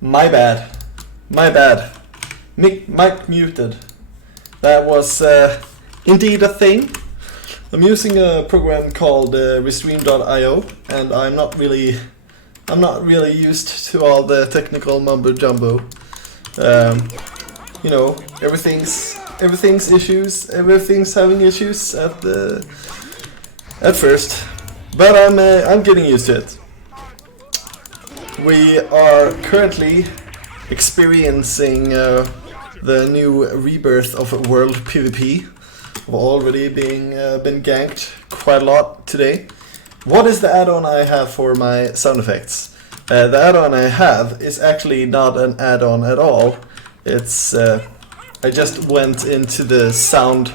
My bad. My bad. Mic muted. That was indeed a thing. I'm using a program called Restream.io, and I'm not really used to all the technical mumbo jumbo. You know, everything's having issues at first, but I'm getting used to it. We are currently experiencing the new rebirth of World PvP. We've already been ganked quite a lot today. What is the add-on I have for my sound effects? The add-on I have is actually not an add-on at all. It's I just went into the sound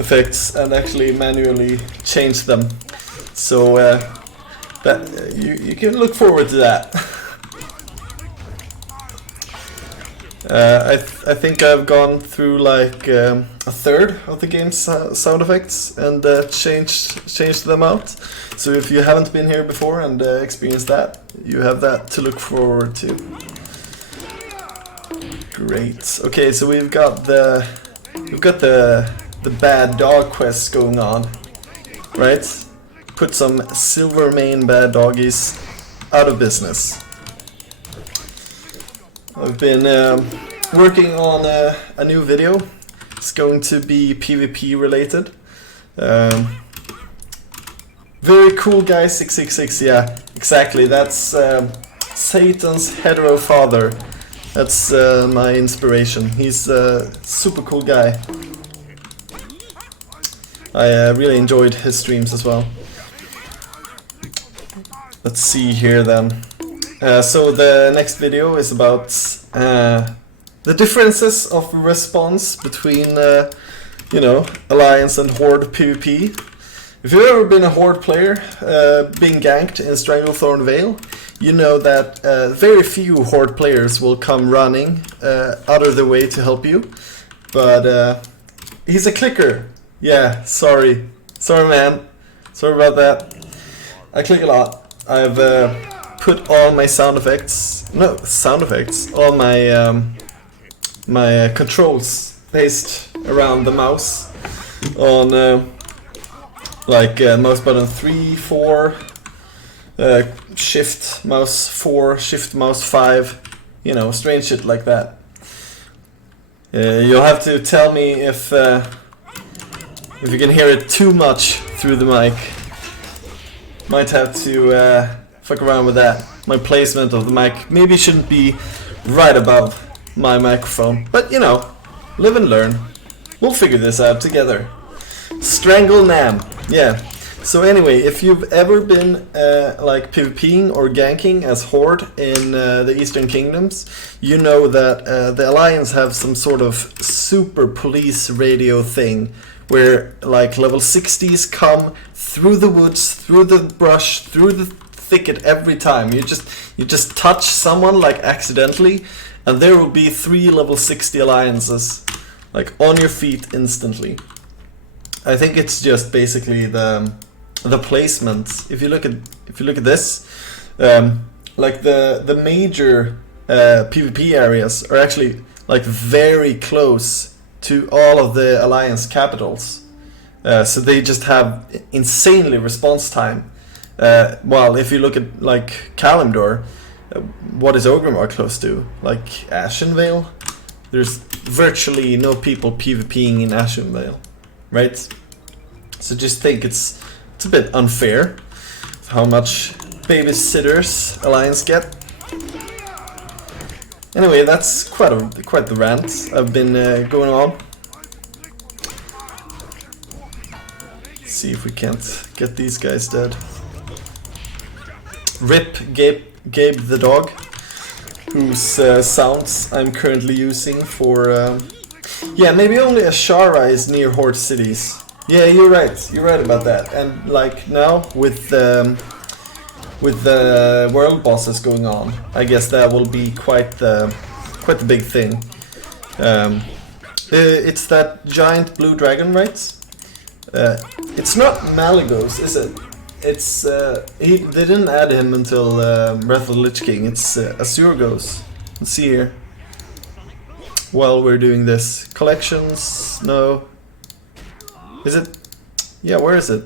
effects and actually manually changed them. So that you can look forward to that. I think I've gone through like a third of the game's sound effects and changed them out. So if you haven't been here before and experienced that, you have that to look forward to. Great. Okay, so we've got the bad dog quests going on, right? Put some Silvermane bad doggies out of business. I've been working on a new video. It's going to be PvP related. Very cool guy 666, yeah, exactly. That's Satan's hetero father. That's my inspiration. He's a super cool guy. I really enjoyed his streams as well. Let's see here then. So the next video is about the differences of response between you know, Alliance and Horde PvP. If you've ever been a Horde player being ganked in Stranglethorn Vale, you know that very few Horde players will come running out of their way to help you. But he's a clicker. Yeah, sorry man. Sorry about that. I click a lot. I've put all my all my my controls based around the mouse on like mouse button 3, 4, shift mouse 4, shift mouse 5, you know, strange shit like that. You'll have to tell me if you can hear it too much through the mic. Might have to fuck around with that. My placement of the mic maybe shouldn't be right above my microphone, but you know, live and learn. We'll figure this out together. Strangle Nam, yeah. So anyway, if you've ever been like PvPing or ganking as Horde in the Eastern Kingdoms, you know that the Alliance have some sort of super police radio thing where like level 60s come through the woods, through the brush, through the thicket every time. You just touch someone like accidentally, and there will be 3 level 60 alliances like on your feet instantly. I think it's just basically the placement. If you look at this, like the major PvP areas are actually like very close to all of the alliance capitals, so they just have insanely response time. While if you look at like Kalimdor, what is Orgrimmar close to? Like Ashenvale? There's virtually no people PvPing in Ashenvale, right? So just think it's a bit unfair how much babysitters Alliance get. Anyway, that's quite the rant I've been going on. Let's see if we can't get these guys dead. Rip Gabe the dog, whose sounds I'm currently using for... yeah, maybe only Ashara is near Horde cities. Yeah, you're right about that. And like now, with the world bosses going on, I guess that will be quite the big thing. It's that giant blue dragon, right? It's not Malygos, is it? It's they didn't add him until Breath of the Lich King. It's Azurgos. Let's see here. While we're doing this, collections? No. Is it? Yeah, where is it?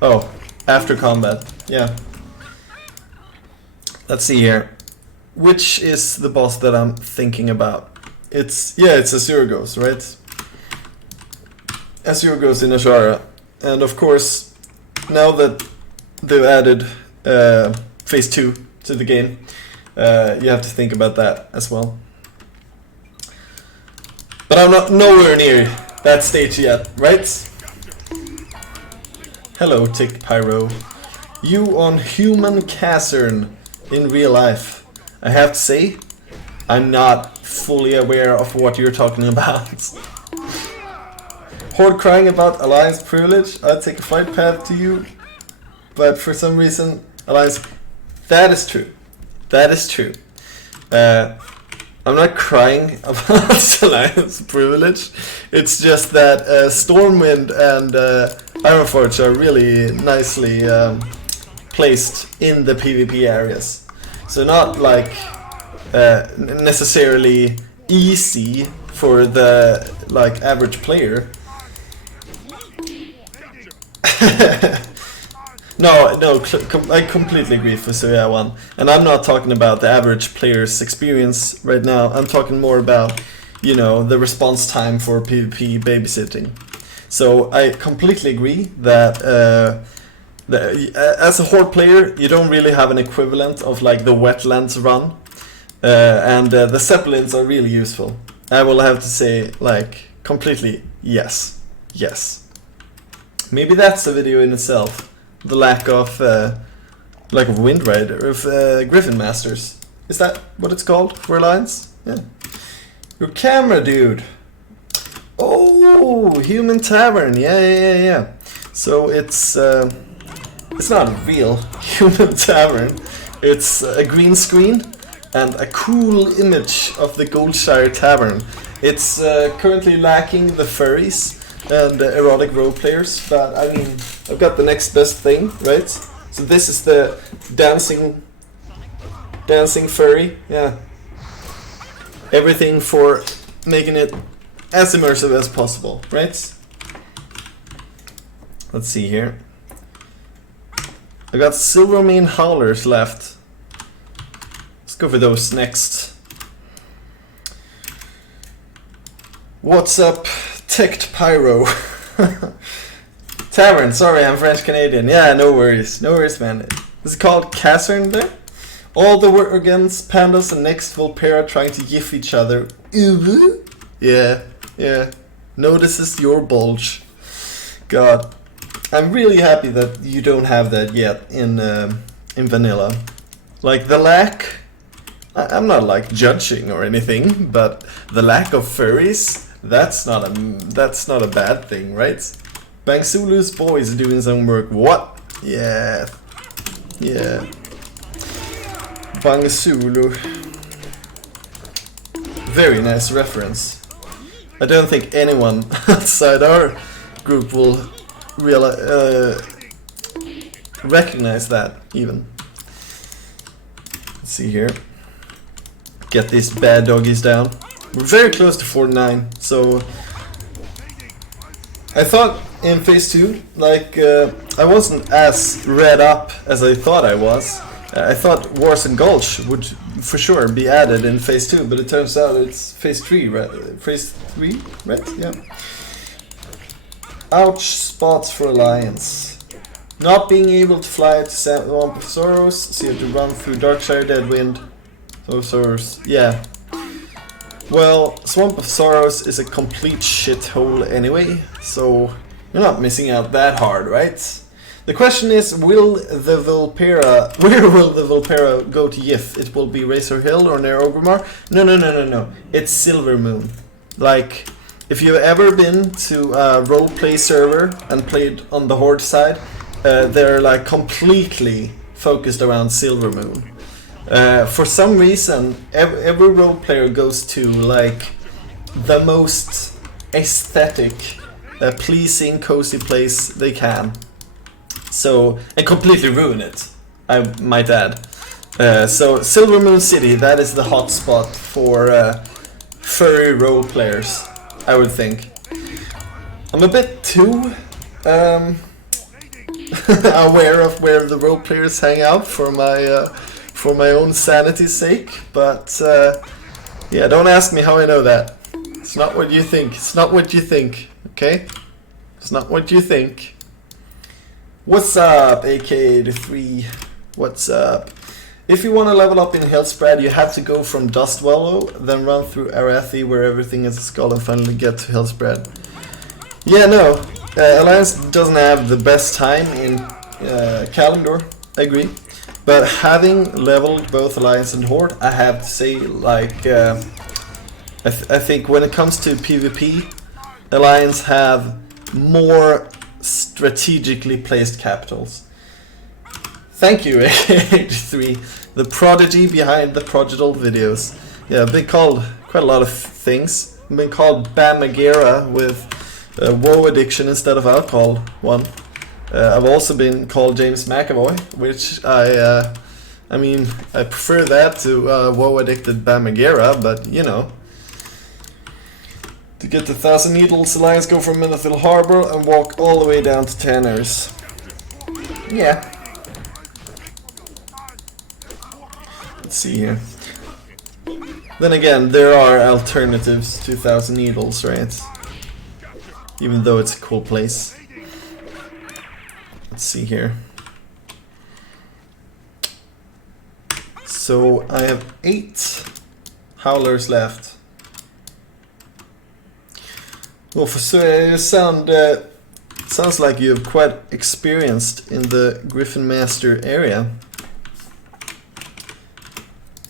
Oh, after combat. Yeah. Let's see here. Which is the boss that I'm thinking about? It's Azurgos, right? Azurgos in Ashara. And of course, now that they've added Phase 2 to the game, you have to think about that as well. But I'm not nowhere near that stage yet, right? Hello, Tick Pyro. You on Human Casern in real life. I have to say, I'm not fully aware of what you're talking about. Horde crying about Alliance privilege. I'll take a flight path to you. But for some reason, Alliance... That is true. That is true. I'm not crying about Alliance privilege. It's just that Stormwind and Ironforge are really nicely placed in the PvP areas. So not like necessarily easy for the like average player. No, I completely agree for Suya 1. And I'm not talking about the average player's experience right now. I'm talking more about, you know, the response time for PvP babysitting. So I completely agree that as a Horde player, you don't really have an equivalent of like the Wetlands run. And the Zeppelins are really useful. I will have to say, like, completely yes. Yes. Maybe that's a video in itself. The lack of Wind Rider, of Griffin Masters. Is that what it's called for Alliance? Yeah. Your camera, dude. Oh, Human Tavern. Yeah. So it's not a real Human Tavern. It's a green screen and a cool image of the Goldshire Tavern. It's currently lacking the furries and erotic role players, but I mean, I've got the next best thing, right? So this is the dancing furry, yeah. Everything for making it as immersive as possible, right? Let's see here. I got Silvermane Howlers left. Let's go for those next. What's up, Ticked Pyro? Tavern, sorry, I'm French Canadian. Yeah, no worries, man. Is it called Casern there? All the organs, pandas, and next Volpera trying to yiff each other. Ooh. Yeah. Notices your bulge. God, I'm really happy that you don't have that yet in vanilla. Like the lack. I'm not like judging or anything, but the lack of furries. That's not a bad thing, right? Bangsulu's boys doing some work. What? Yeah. Bangsulu. Very nice reference. I don't think anyone outside our group will recognize that even. Let's see here. Get these bad doggies down. We're very close to 49, so I thought in Phase 2, like, I wasn't as read up as I thought I was. I thought Wars and Gulch would for sure be added in Phase 2, but it turns out it's Phase 3, right? Phase 3, right? Yeah. Ouch spots for Alliance. Not being able to fly to Swamp of Sorrows, so you have to run through Darkshire Deadwind. Sorrows, yeah. Well, Swamp of Sorrows is a complete shithole anyway, so you're not missing out that hard, right? The question is, where will the Volpera go to Yith? It will be Razor Hill or near Orgrimmar? No. It's Silvermoon. Like, if you've ever been to a roleplay server and played on the Horde side, they're like completely focused around Silvermoon. For some reason, every role player goes to like the most aesthetic, pleasing, cozy place they can. So, and completely ruin it, I might add. So Silvermoon City, that is the hotspot for furry role players, I would think. I'm a bit too aware of where the role players hang out for my own sanity's sake, but yeah, don't ask me how I know that. It's not what you think. It's not what you think. Okay? It's not what you think. What's up, AK83? What's up? If you want to level up in Hellspread, you have to go from Dustwallow, then run through Arathi where everything is a skull and finally get to Hellspread. Yeah, no. Alliance doesn't have the best time in Kalimdor, I agree. But having leveled both Alliance and Horde, I have to say, like, I think when it comes to PvP, Alliance have more strategically placed capitals. Thank you, AK83, the prodigy behind the Prodigal videos. Yeah, I've been called quite a lot of things. I've been called Bamagera with woe addiction instead of alcohol one. I've also been called James McAvoy, which I mean, I prefer that to woe addicted Bamagera, but you know. To get to 1,000 Needles, Alliance go from Menethil Harbor and walk all the way down to Tanners. Yeah. Let's see here. Then again, there are alternatives to 1,000 Needles, right? Even though it's a cool place. Let's see here. So I have 8 Howlers left. Well, you sounds like you're quite experienced in the Griffin Master area.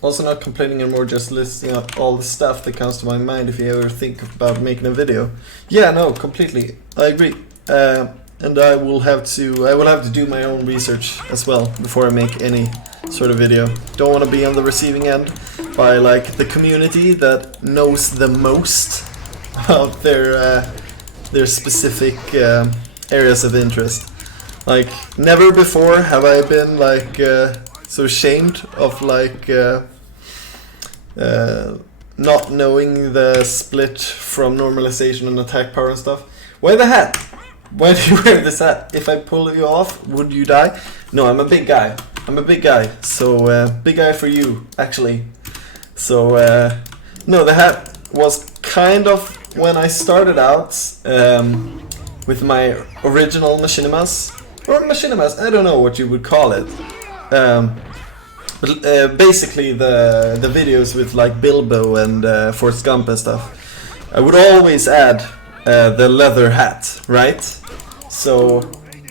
Also not complaining anymore, just listing out all the stuff that comes to my mind if you ever think about making a video. Yeah, no, completely. I agree. And I will have to do my own research as well before I make any sort of video. Don't want to be on the receiving end by like the community that knows the most about their specific areas of interest. Like, never before have I been like so ashamed of like not knowing the split from normalization and attack power and stuff. Wear the hat. Why do you wear this hat? If I pull you off, would you die? No, I'm a big guy. I'm a big guy. So big guy for you, actually. So no, the hat was kind of when I started out with my original machinimas, or machinimas, I don't know what you would call it. But basically the videos with like Bilbo and Forrest Gump and stuff, I would always add the leather hat, right? So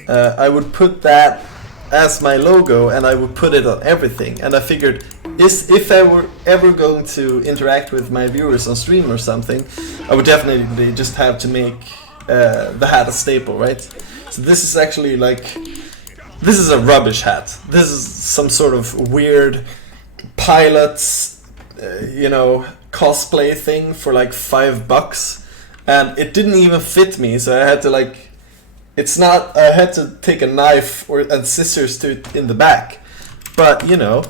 I would put that as my logo and I would put it on everything, and I figured if I were ever going to interact with my viewers on stream or something, I would definitely just have to make the hat a staple, right? So this is actually like, this is a rubbish hat. This is some sort of weird pilot's, you know, cosplay thing for like $5, and it didn't even fit me, so I had to like, I had to take a knife and scissors to it in the back, but you know,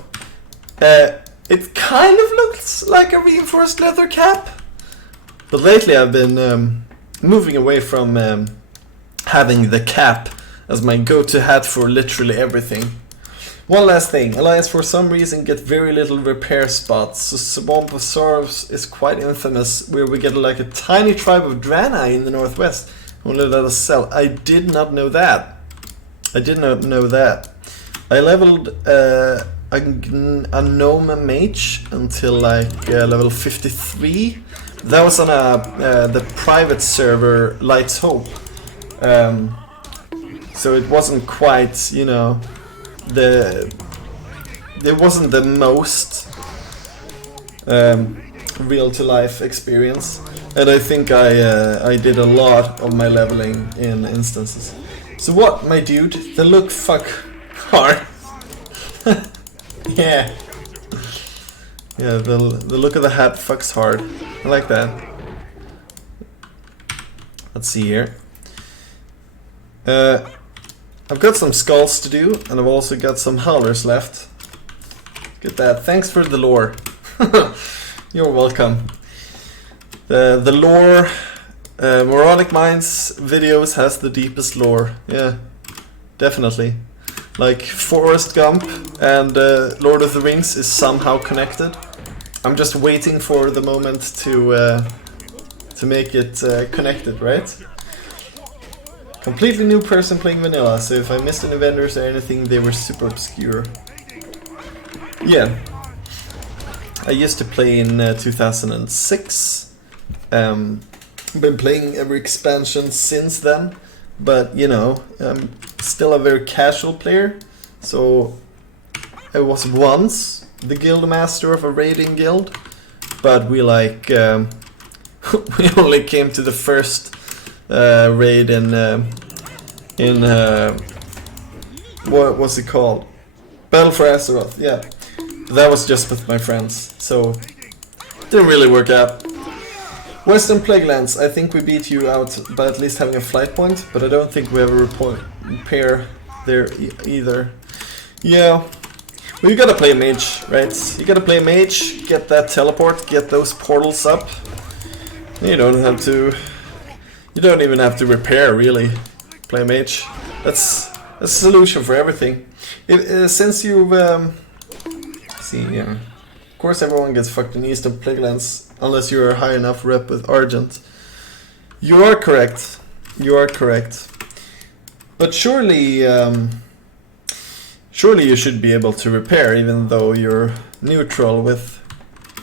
it kind of looks like a reinforced leather cap. But lately I've been moving away from having the cap as my go-to hat for literally everything. One last thing, Alliance for some reason get very little repair spots, so Swamp of Sorrows is quite infamous, where we get like a tiny tribe of Draenei in the northwest, only let us sell. I did not know that. I did not know that. I leveled a gnome mage until like level 53. That was on the private server Light's Hope. so it wasn't quite, you know, it wasn't the most real-to-life experience, and I think I did a lot of my leveling in instances. So what, my dude? They look fuck hard. Yeah. Yeah, the look of the hat fucks hard. I like that. Let's see here. I've got some skulls to do, and I've also got some howlers left. Get that. Thanks for the lore. You're welcome. The lore, Moronic Minds videos has the deepest lore. Yeah, definitely. Like Forrest Gump and Lord of the Rings is somehow connected. I'm just waiting for the moment to make it connected, right? Completely new person playing vanilla, so if I missed any vendors or anything, they were super obscure. Yeah. I used to play in 2006. Been playing every expansion since then, but you know, I'm still a very casual player. So I was once the guild master of a raiding guild, but we like we only came to the first raid in what was it called? Battle for Azeroth. Yeah, that was just with my friends, so didn't really work out. Western Plaguelands, I think we beat you out by at least having a flight point, but I don't think we have a repair there either. Yeah, well, you gotta play a mage, right? You gotta play a mage, get that teleport, get those portals up. You don't have to. You don't even have to repair, really. Play a mage. That's a solution for everything. Since you've see, yeah. Of course, everyone gets fucked in Eastern Plaguelands unless you're a high enough rep with Argent. You are correct. You are correct. But surely, surely you should be able to repair, even though you're neutral with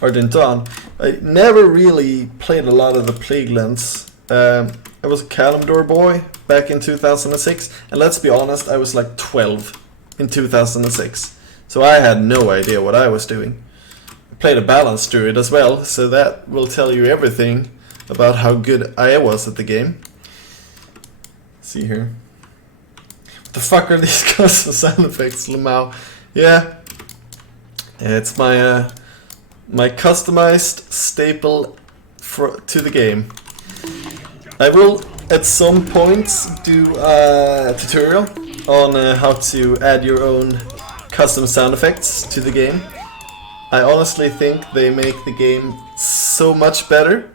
Argent Dawn. I never really played a lot of the Plaguelands. I was a Kalimdor boy back in 2006, and let's be honest, I was like 12 in 2006, so I had no idea what I was doing. I played a balanced druid as well, so that will tell you everything about how good I was at the game. Let's see here. What the fuck are these custom sound effects, Lamau? Yeah, it's my my customized staple to the game. I will at some point do a tutorial on how to add your own custom sound effects to the game. I honestly think they make the game so much better,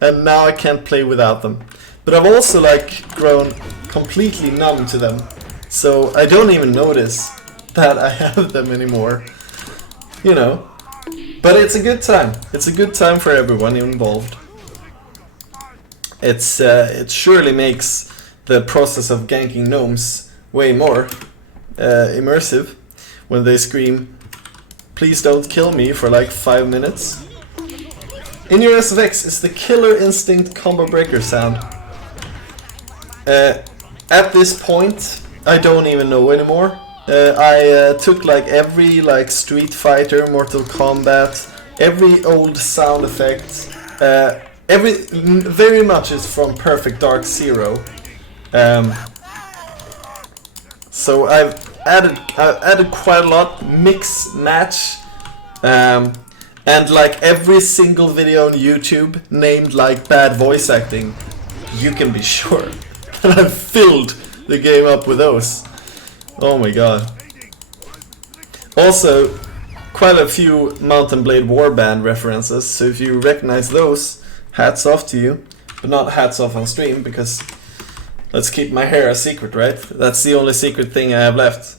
and now I can't play without them. But I've also like grown completely numb to them, so I don't even notice that I have them anymore. You know, but it's a good time. It's a good time for everyone involved. It surely makes the process of ganking gnomes way more immersive when they scream, "Please don't kill me" for like 5 minutes. In your SFX is the Killer Instinct combo breaker sound. At this point, I don't even know anymore. I took like every like Street Fighter, Mortal Kombat, every old sound effect. Very much is from Perfect Dark Zero. So I've added quite a lot, mix, match, and like every single video on YouTube named like bad voice acting. You can be sure that I've filled the game up with those. Oh my god. Also, quite a few Mountain Blade Warband references, so if you recognize those, hats off to you, but not hats off on stream, because let's keep my hair a secret, right? That's the only secret thing I have left.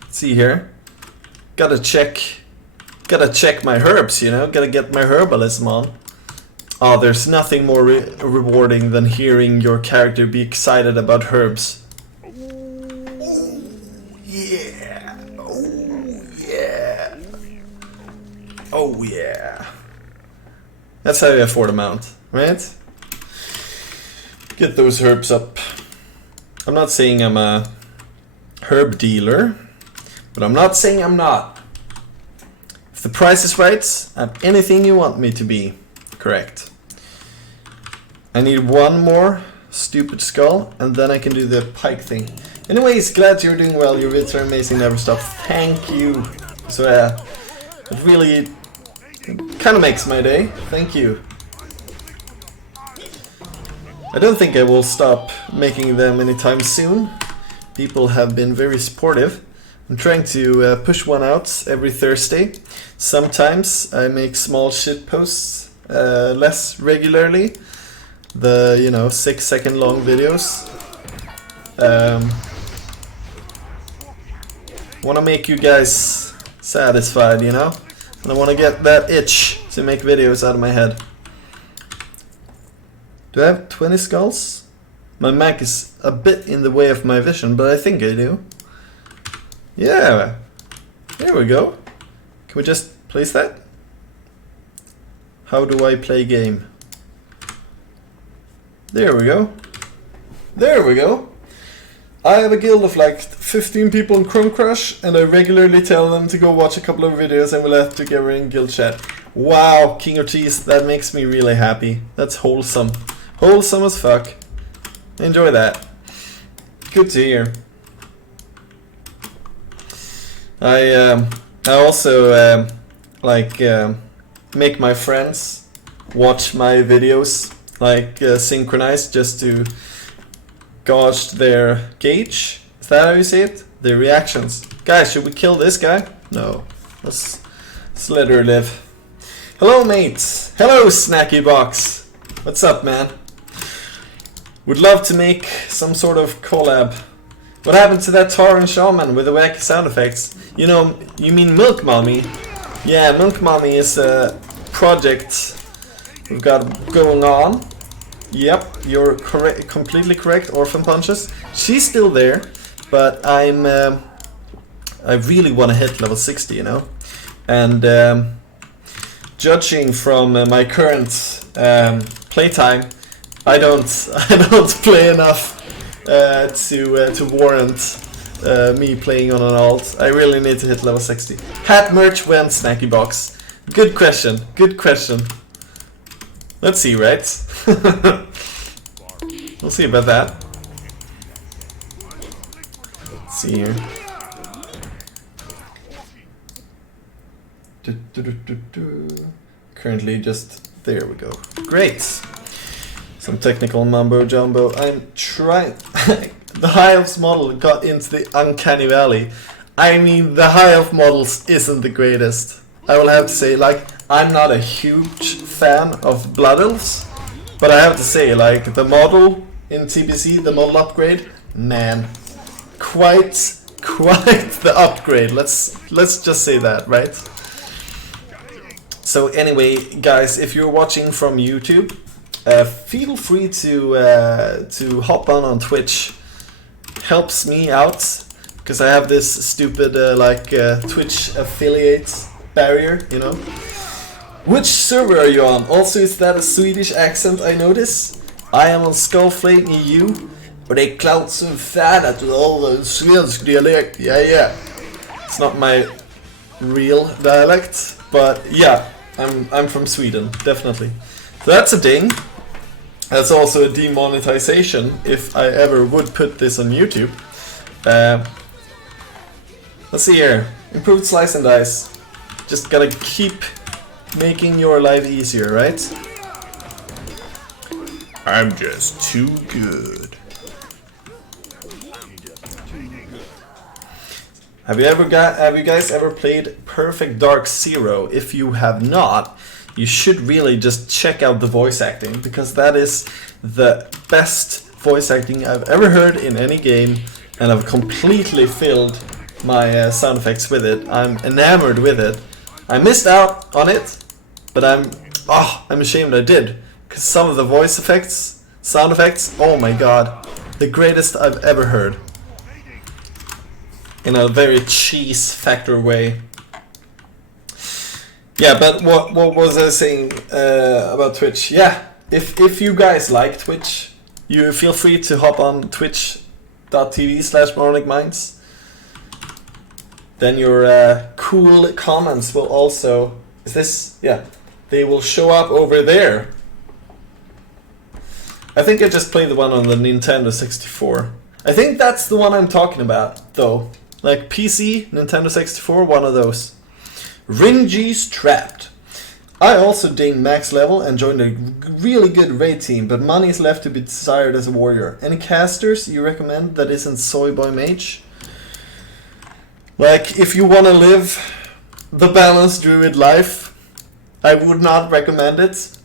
Let's see here. Gotta check my herbs, you know? Gotta get my herbalism on. Oh, there's nothing more rewarding than hearing your character be excited about herbs. Oh, yeah. Oh, yeah. Oh, yeah. That's how you afford a mount, right? Get those herbs up. I'm not saying I'm a herb dealer, but I'm not saying I'm not. If the price is right, I'm anything you want me to be. Correct. I need one more stupid skull, and then I can do the pike thing. Anyways, glad you're doing well. Your vids are amazing, never stop. Thank you. So yeah, it really kind of makes my day. Thank you. I don't think I will stop making them anytime soon. People have been very supportive. I'm trying to push one out every Thursday. Sometimes I make small shit posts less regularly. The 6-second long videos. Want to make you guys satisfied, and I want to get that itch to make videos out of my head. Do I have 20 skulls? My Mac is a bit in the way of my vision, but I think I do. Yeah, there we go. Can we just place that? How do I play game? There we go. There we go. I have a guild of like 15 people in Chrome Crush, and I regularly tell them to go watch a couple of videos and we'll have together in guild chat. Wow, King of Cheese, that makes me really happy. That's wholesome. Wholesome as fuck. Enjoy that. Good to hear. I also make my friends watch my videos synchronized just to gauge their gauge. Is that how you say it? Their reactions. Guys, should we kill this guy? No. Let's let her live. Hello mates. Hello Snacky Box. What's up, man? Would love to make some sort of collab. What happened to that Tauren Shaman with the wacky sound effects? You mean Milk Mommy? Yeah, Milk Mommy is a project we've got going on. Yep, you're correct, completely correct. Orphan Punches. She's still there, but I really want to hit level 60, And judging from my current playtime, I don't play enough to warrant me playing on an alt. I really need to hit level 60. Hat merch when Snacky Box. Good question. Good question. Let's see, right? We'll see about that. Let's see here. Currently just there we go. Great. Some technical mumbo jumbo. I'm trying. The High Elves model got into the uncanny valley. I mean, the High Elf models isn't the greatest. I will have to say, I'm not a huge fan of Blood Elves, but I have to say, the model in TBC, the model upgrade, man, quite the upgrade. Let's just say that, right? So anyway, guys, if you're watching from YouTube, feel free to hop on Twitch. Helps me out because I have this stupid Twitch affiliate barrier, Which server are you on? Also, is that a Swedish accent I notice? I am on Skullflame EU. Och det är klart som fan att du har en svensk dialekt. Yeah. It's not my real dialect, but yeah, I'm from Sweden, definitely. So that's a ding. That's also a demonetization if I ever would put this on YouTube. Let's see here. Improved slice and dice. Just gotta keep making your life easier, right? I'm just too good. Have you guys ever played Perfect Dark Zero? If you have not, you should really just check out the voice acting, because that is the best voice acting I've ever heard in any game, and I've completely filled my sound effects with it. I'm enamored with it. I missed out on it, but I'm ashamed I did, because some of the voice effects, sound effects, oh my god, the greatest I've ever heard. In a very cheese factor way. Yeah, but what was I saying about Twitch? Yeah, if you guys like Twitch, you feel free to hop on Twitch twitch.tv/Moronic Minds. Then your cool comments will also... Is this... Yeah. They will show up over there. I think I just played the one on the Nintendo 64. I think that's the one I'm talking about, though. Like PC, Nintendo 64, one of those. Ringy's Trapped. I also ding max level and joined a really good raid team, but money is left to be desired as a warrior. Any casters you recommend that isn't Soy Boy Mage? Like, if you want to live the balanced druid life, I would not recommend it.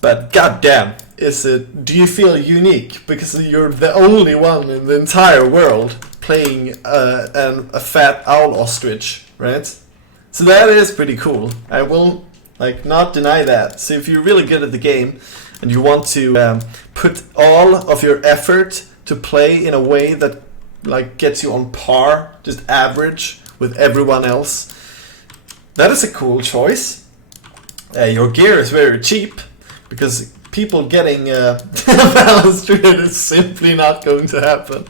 But goddamn, do you feel unique because you're the only one in the entire world playing a fat owl ostrich, right? So that is pretty cool. I will not deny that. So if you're really good at the game and you want to put all of your effort to play in a way that gets you on par, just average with everyone else, that is a cool choice. Your gear is very cheap because people getting balanced druid is simply not going to happen.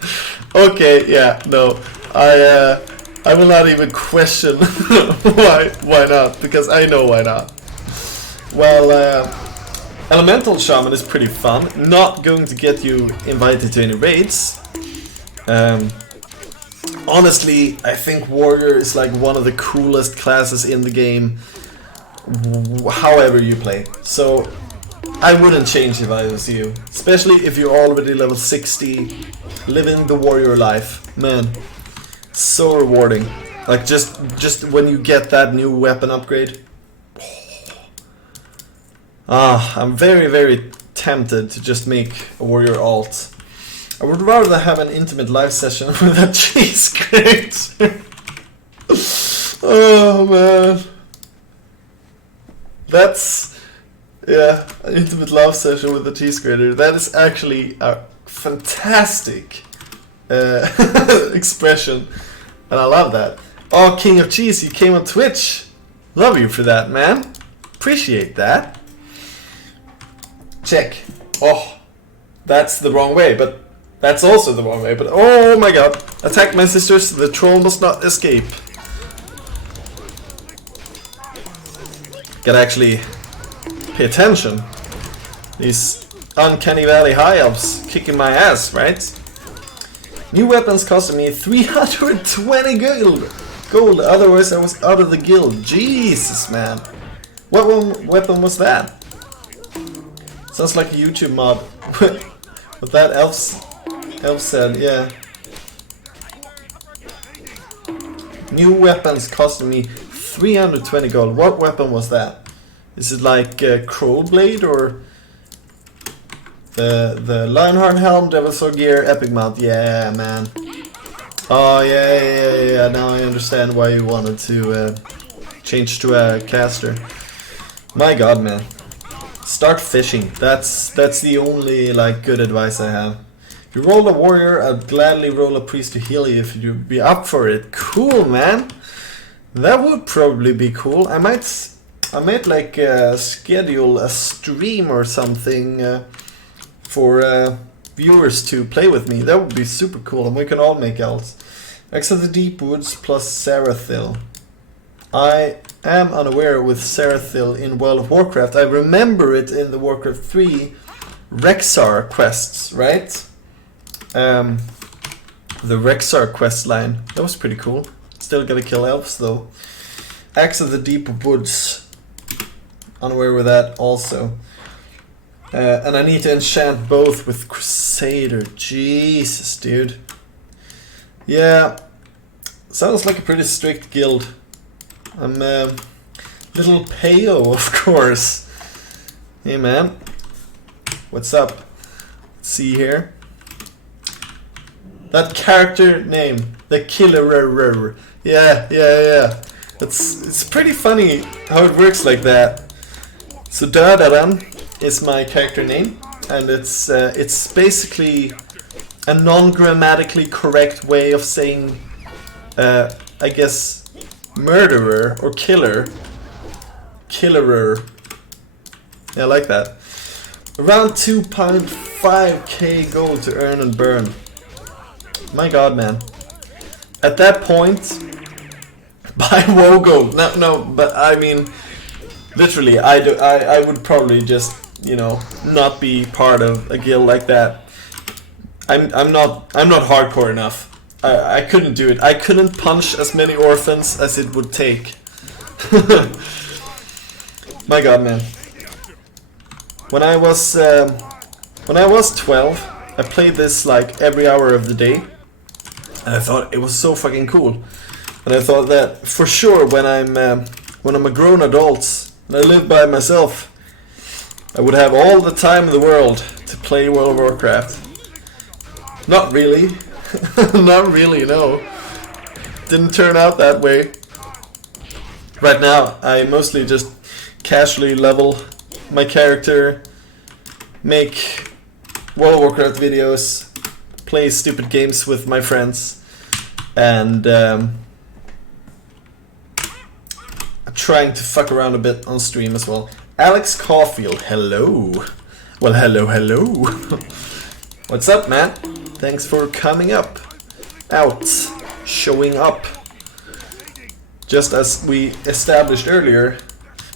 Okay, yeah, no, I will not even question why not, because I know why not. Well, Elemental Shaman is pretty fun. Not going to get you invited to any raids. Honestly, I think Warrior is one of the coolest classes in the game, however you play. So I wouldn't change if I was you. Especially if you're already level 60, living the warrior life. Man, so rewarding. Just when you get that new weapon upgrade. I'm very, very tempted to just make a warrior alt. I would rather have an intimate live session with a cheese crate. Oh man. That's... Yeah, an intimate love session with a cheese grater. That is actually a fantastic expression. And I love that. Oh, King of Cheese, you came on Twitch. Love you for that, man. Appreciate that. Check. Oh, that's the wrong way, but that's also the wrong way. But oh my god. Attack my sisters, the troll must not escape. Gotta actually pay attention. These uncanny valley high elves kicking my ass, right? New weapons costing me 320 gold. Otherwise I was out of the guild. Jesus, man. What weapon was that? Sounds like a YouTube mod. What that elf said, yeah. New weapons costing me 320 gold. What weapon was that? Is it like Crowblade or the Lionheart Helm, Devil Sword Gear, Epic Mount? Yeah, man. Oh yeah. Now I understand why you wanted to change to a caster. My God, man. Start fishing. That's the only good advice I have. If you roll a warrior, I'd gladly roll a priest to heal you if you'd be up for it. Cool, man. That would probably be cool. I might schedule a stream or something for viewers to play with me. That would be super cool, and we can all make elves. Exit the Deep Woods plus Sarathil. I am unaware with Sarathil in World of Warcraft. I remember it in the Warcraft 3 Rexar quests, right? The Rexar quest line. That was pretty cool. Still gotta kill elves though. Axe of the Deep Woods. Unaware with that also. And I need to enchant both with Crusader. Jesus, dude. Yeah. Sounds like a pretty strict guild. I'm little Peo, of course. Hey, man. What's up? Let's see here. That character name. The Killer. Yeah. It's pretty funny how it works like that. So Dadaran is my character name, and it's basically a non-grammatically correct way of saying, I guess, murderer or killer. Killerer. Yeah, I like that. Around 2.5k gold to earn and burn. My god, man. At that point, buy Wogo. No, but I mean, literally, I would probably just, you know, not be part of a guild like that. I'm not hardcore enough. I couldn't do it. I couldn't punch as many orphans as it would take. My god, man. When I was 12, I played this like every hour of the day, and I thought it was so fucking cool. And I thought that for sure when I'm a grown adult and I live by myself, I would have all the time in the world to play World of Warcraft. Not really. Not really, no. Didn't turn out that way. Right now, I mostly just casually level my character, make World of Warcraft videos, play stupid games with my friends, and trying to fuck around a bit on stream as well. Alex Caulfield, hello. Well, hello. What's up, man? Thanks for coming up. Out. Showing up. Just as we established earlier,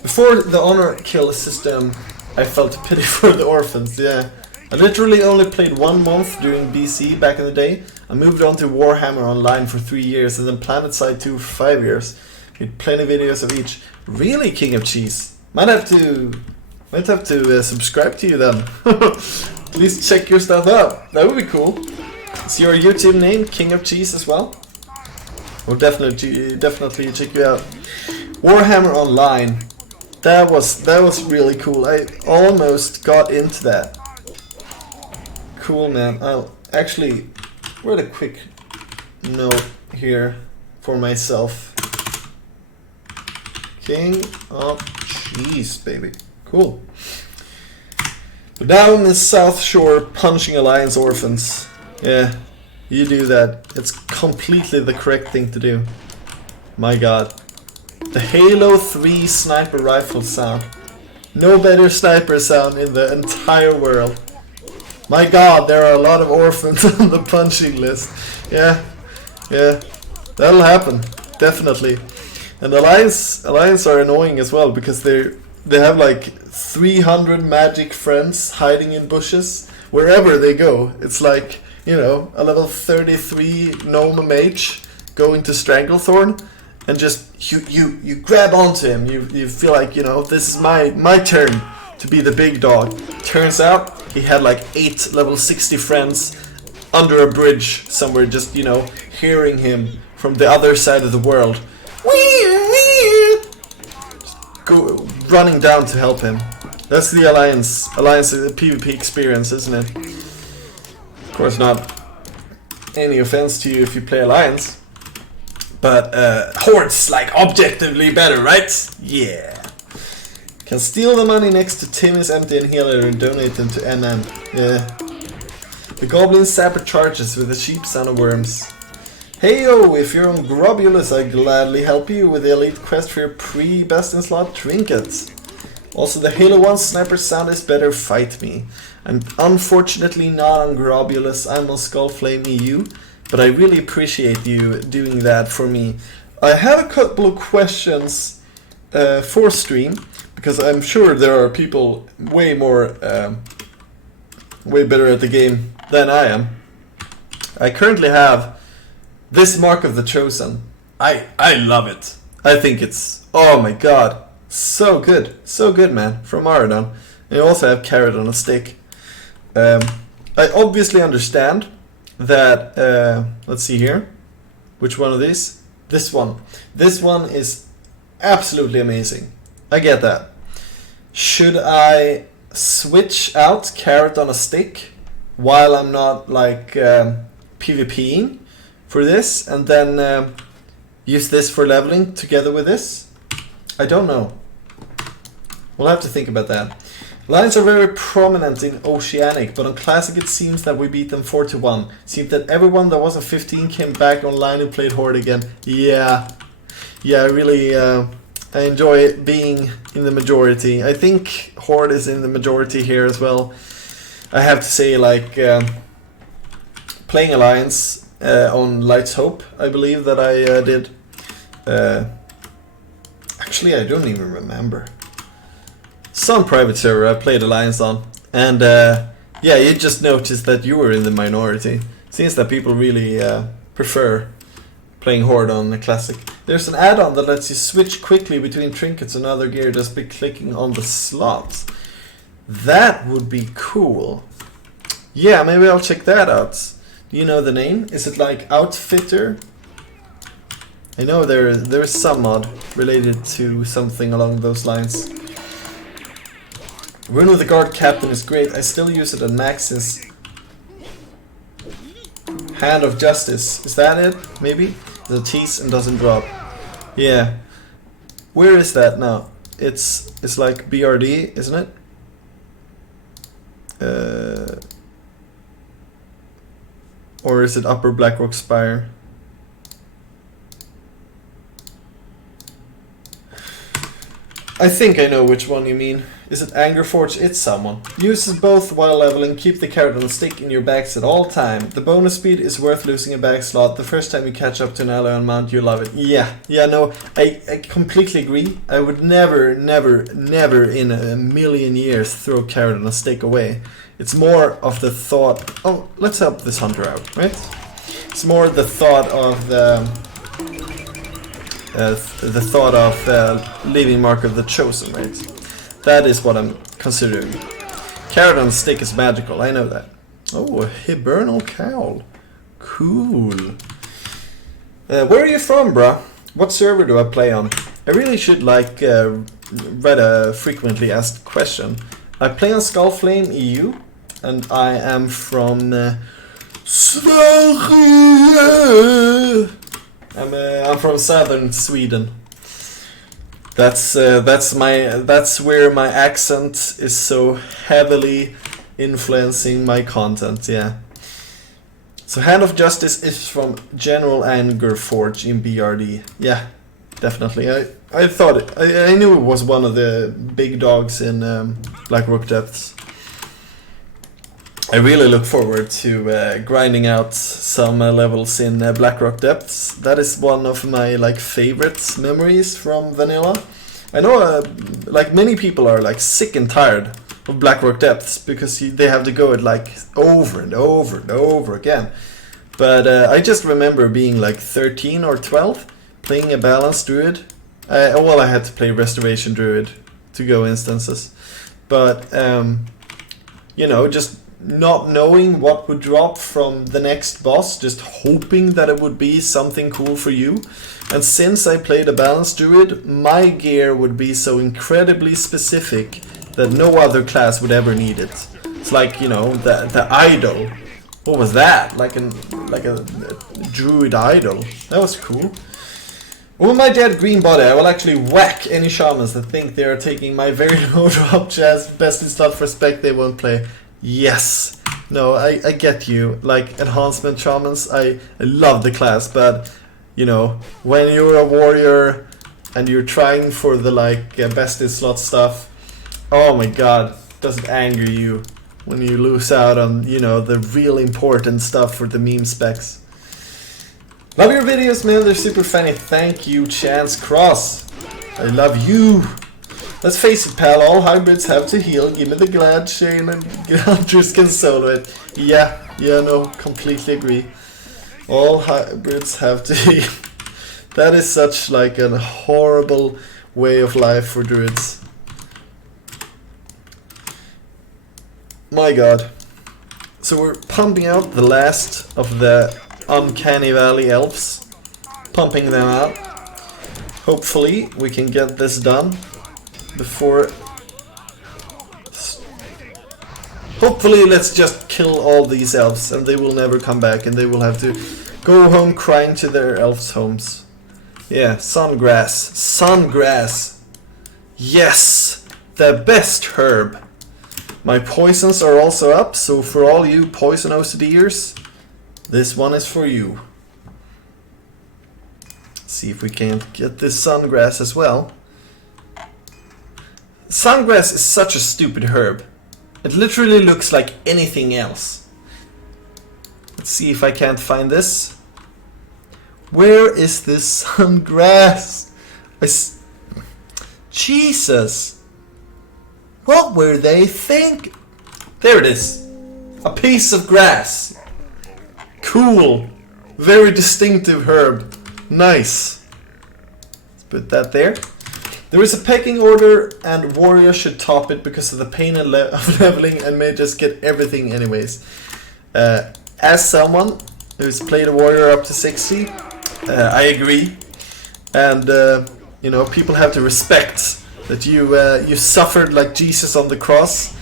before the honor kill system, I felt pity for the orphans, yeah. I literally only played 1 month during BC back in the day. I moved on to Warhammer Online for 3 years and then PlanetSide 2 for 5 years. Made plenty of videos of each. Really, King of Cheese? Might have to subscribe to you then. At least check your stuff out. That would be cool. Is your YouTube name King of Cheese as well? We'll definitely check you out. Warhammer Online. That was really cool. I almost got into that. Cool, man. I'll actually write a quick note here for myself. King of Cheese, baby. Cool. But now in the South Shore punching Alliance orphans. Yeah, you do that. It's completely the correct thing to do. My god. The Halo 3 sniper rifle sound. No better sniper sound in the entire world. My god, there are a lot of orphans on the punching list. Yeah, that'll happen, definitely. And Alliance are annoying as well because they have like 300 magic friends hiding in bushes wherever they go. It's like, you know, a level 33 gnome mage going to Stranglethorn and just you grab onto him. You feel like, you know, this is my turn to be the big dog. Turns out he had like 8 level 60 friends under a bridge somewhere, just, you know, hearing him from the other side of the world. Go running down to help him. That's the Alliance PvP experience, isn't it? Of course, not any offense to you if you play Alliance, but Horde's like objectively better, right? Yeah. Can steal the money next to Timmy's empty inhaler and donate them to NM. Yeah. The goblin sapper charges with a cheap sound of worms. Heyo, if you're on Grobulus, I gladly help you with the elite quest for your pre-best in slot trinkets. Also, the Halo 1 sniper sound is better, fight me. I'm unfortunately not on Grobulus, I'm on Skullflame EU, but I really appreciate you doing that for me. I have a couple of questions for stream, because I'm sure there are people way better at the game than I am. I currently have this Mark of the Chosen. I love it. I think it's, oh my god, so good. So good, man, from Aradon. And you also have Carrot on a Stick. I obviously understand that, let's see here. Which one of these? This one. This one is absolutely amazing. I get that. Should I switch out Carrot on a Stick while I'm not like PvPing for this and then use this for leveling together with this? I don't know. We'll have to think about that. Lions are very prominent in Oceanic, but on Classic it seems that we beat them 4-1. Seems that everyone that wasn't 15 came back online and played Horde again. Yeah, I really I enjoy being in the majority. I think Horde is in the majority here as well. I have to say, like, playing Alliance on Light's Hope, I believe that I did. Actually, I don't even remember. Some private server I played Alliance on, and yeah, you just noticed that you were in the minority. Seems that people really prefer playing Horde on the Classic. There's an add-on that lets you switch quickly between trinkets and other gear just by clicking on the slots. That would be cool. Yeah, maybe I'll check that out. Do you know the name? Is it like Outfitter? I know there's some mod related to something along those lines. Rune of the Guard Captain is great. I still use it at Max's. Hand of Justice. Is that it? Maybe? The tease and doesn't drop. Yeah. Where is that now? It's like BRD, isn't it? Or is it Upper Blackrock Spire? I think I know which one you mean. Is it Angerforge? It's someone. Uses both while leveling. Keep the carrot on the stick in your bags at all time. The bonus speed is worth losing a bag slot. The first time you catch up to an ally on mount, you love it. Yeah, no, I completely agree. I would never in a million years throw carrot on a stick away. It's more of the thought, oh, let's help this hunter out, right? It's more the thought of the leaving mark of the chosen, right? That is what I'm considering. Carrot on the stick is magical, I know that. Oh, a hibernal cowl. Cool. Where are you from, bruh? What server do I play on? I really should like write a frequently asked question. I play on Skullflame EU, and I am from Sverige. I'm from southern Sweden. That's where my accent is so heavily influencing my content. Yeah. So Hand of Justice is from General Angerforge in BRD. Yeah, definitely. I thought it. I knew it was one of the big dogs in Blackrock Depths. I really look forward to grinding out some levels in Blackrock Depths. That is one of my favorite memories from vanilla. I know like many people are like sick and tired of Blackrock Depths because they have to go it like over and over and over again. But I just remember being like 13 or 12, playing a balanced druid. Well, I had to play Restoration Druid to go instances, but you know, just not knowing what would drop from the next boss, just hoping that it would be something cool for you. And since I played a balanced druid, my gear would be so incredibly specific that no other class would ever need it. It's like, you know, the idol. What was that? Like a druid idol. That was cool. With my dead green body, I will actually whack any shamans that think they are taking my very low drop chance. Best in slot for spec they won't play. Yes. No, I get you. Like enhancement shamans, I love the class, but you know, when you're a warrior and you're trying for the best in slot stuff, oh my god, does it anger you when you lose out on, you know, the real important stuff for the meme specs. Love your videos, man, they're super funny. Thank you, Chance Cross. I love you. Let's face it, pal, all hybrids have to heal. Give me the glad shale and hunters can solo it. Yeah, no, completely agree. All hybrids have to heal. That is such like a horrible way of life for druids. My god. So we're pumping out the last of the Uncanny Valley elves. Pumping them out. Hopefully we can get this done before... Hopefully let's just kill all these elves and they will never come back and they will have to go home crying to their elves' homes. Yeah, sungrass. Sungrass! Yes! The best herb! My poisons are also up, so for all you poison OCDers, this one is for you. Let's see if we can get this sungrass as well. Sungrass is such a stupid herb. It literally looks like anything else. Let's see if I can't find this. Where is this sungrass? Jesus! What were they think? There it is. A piece of grass. Cool. Very distinctive herb. Nice. Let's put that there. There is a pecking order and warrior should top it because of the pain of leveling and may just get everything anyways. As someone who's played a warrior up to 60, I agree. And you know, people have to respect that you suffered like Jesus on the cross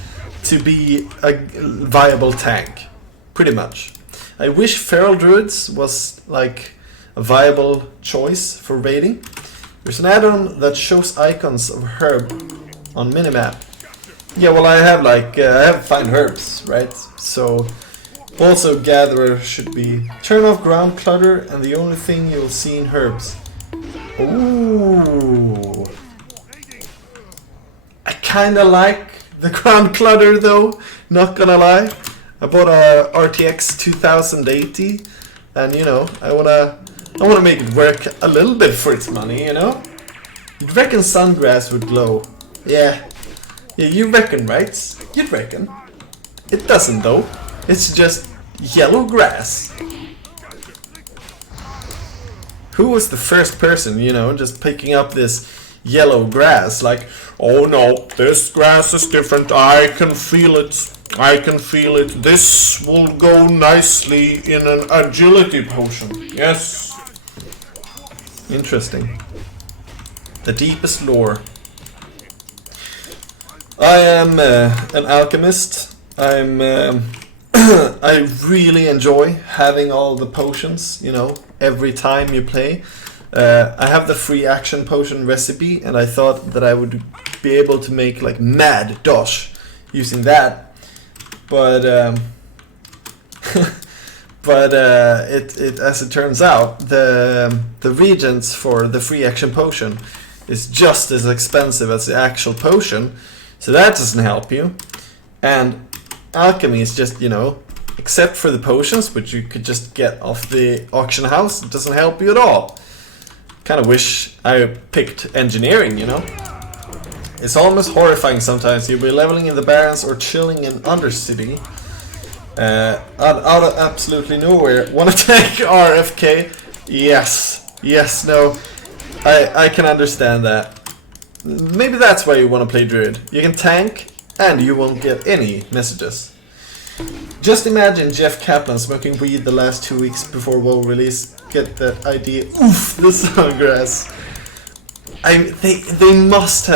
to be a viable tank, pretty much. I wish Feral Druids was like a viable choice for raiding. There's an add-on that shows icons of herb on minimap. Yeah, well I have find herbs, right? So also gatherer should be turn off ground clutter and the only thing you'll see in herbs. Ooh. I kinda like the ground clutter though, not gonna lie. I bought a RTX 2080 and you know, I wanna make it work a little bit for its money, you know? You'd reckon sungrass would glow. Yeah, you reckon, right? You'd reckon. It doesn't though. It's just yellow grass. Who was the first person, you know, just picking up this yellow grass? Like, oh no, this grass is different. I can feel it. I can feel it. This will go nicely in an agility potion. Yes. Interesting. The deepest lore. I am an alchemist. I really enjoy having all the potions, you know, every time you play. I have the free action potion recipe and I thought that I would be able to make like mad dosh using that. But it as it turns out, the regents for the free action potion is just as expensive as the actual potion, so that doesn't help you. And alchemy is just, you know, except for the potions, which you could just get off the auction house, it doesn't help you at all. Kind of wish I picked engineering, you know. It's almost horrifying sometimes. You'll be leveling in the Barrens or chilling in Undercity. Out of absolutely nowhere. Wanna take RFK? Yes. Yes, no. I can understand that. Maybe that's why you want to play Druid. You can tank and you won't get any messages. Just imagine Jeff Kaplan smoking weed the last 2 weeks before WoW release. Get that idea. Oof, the sungrass. They must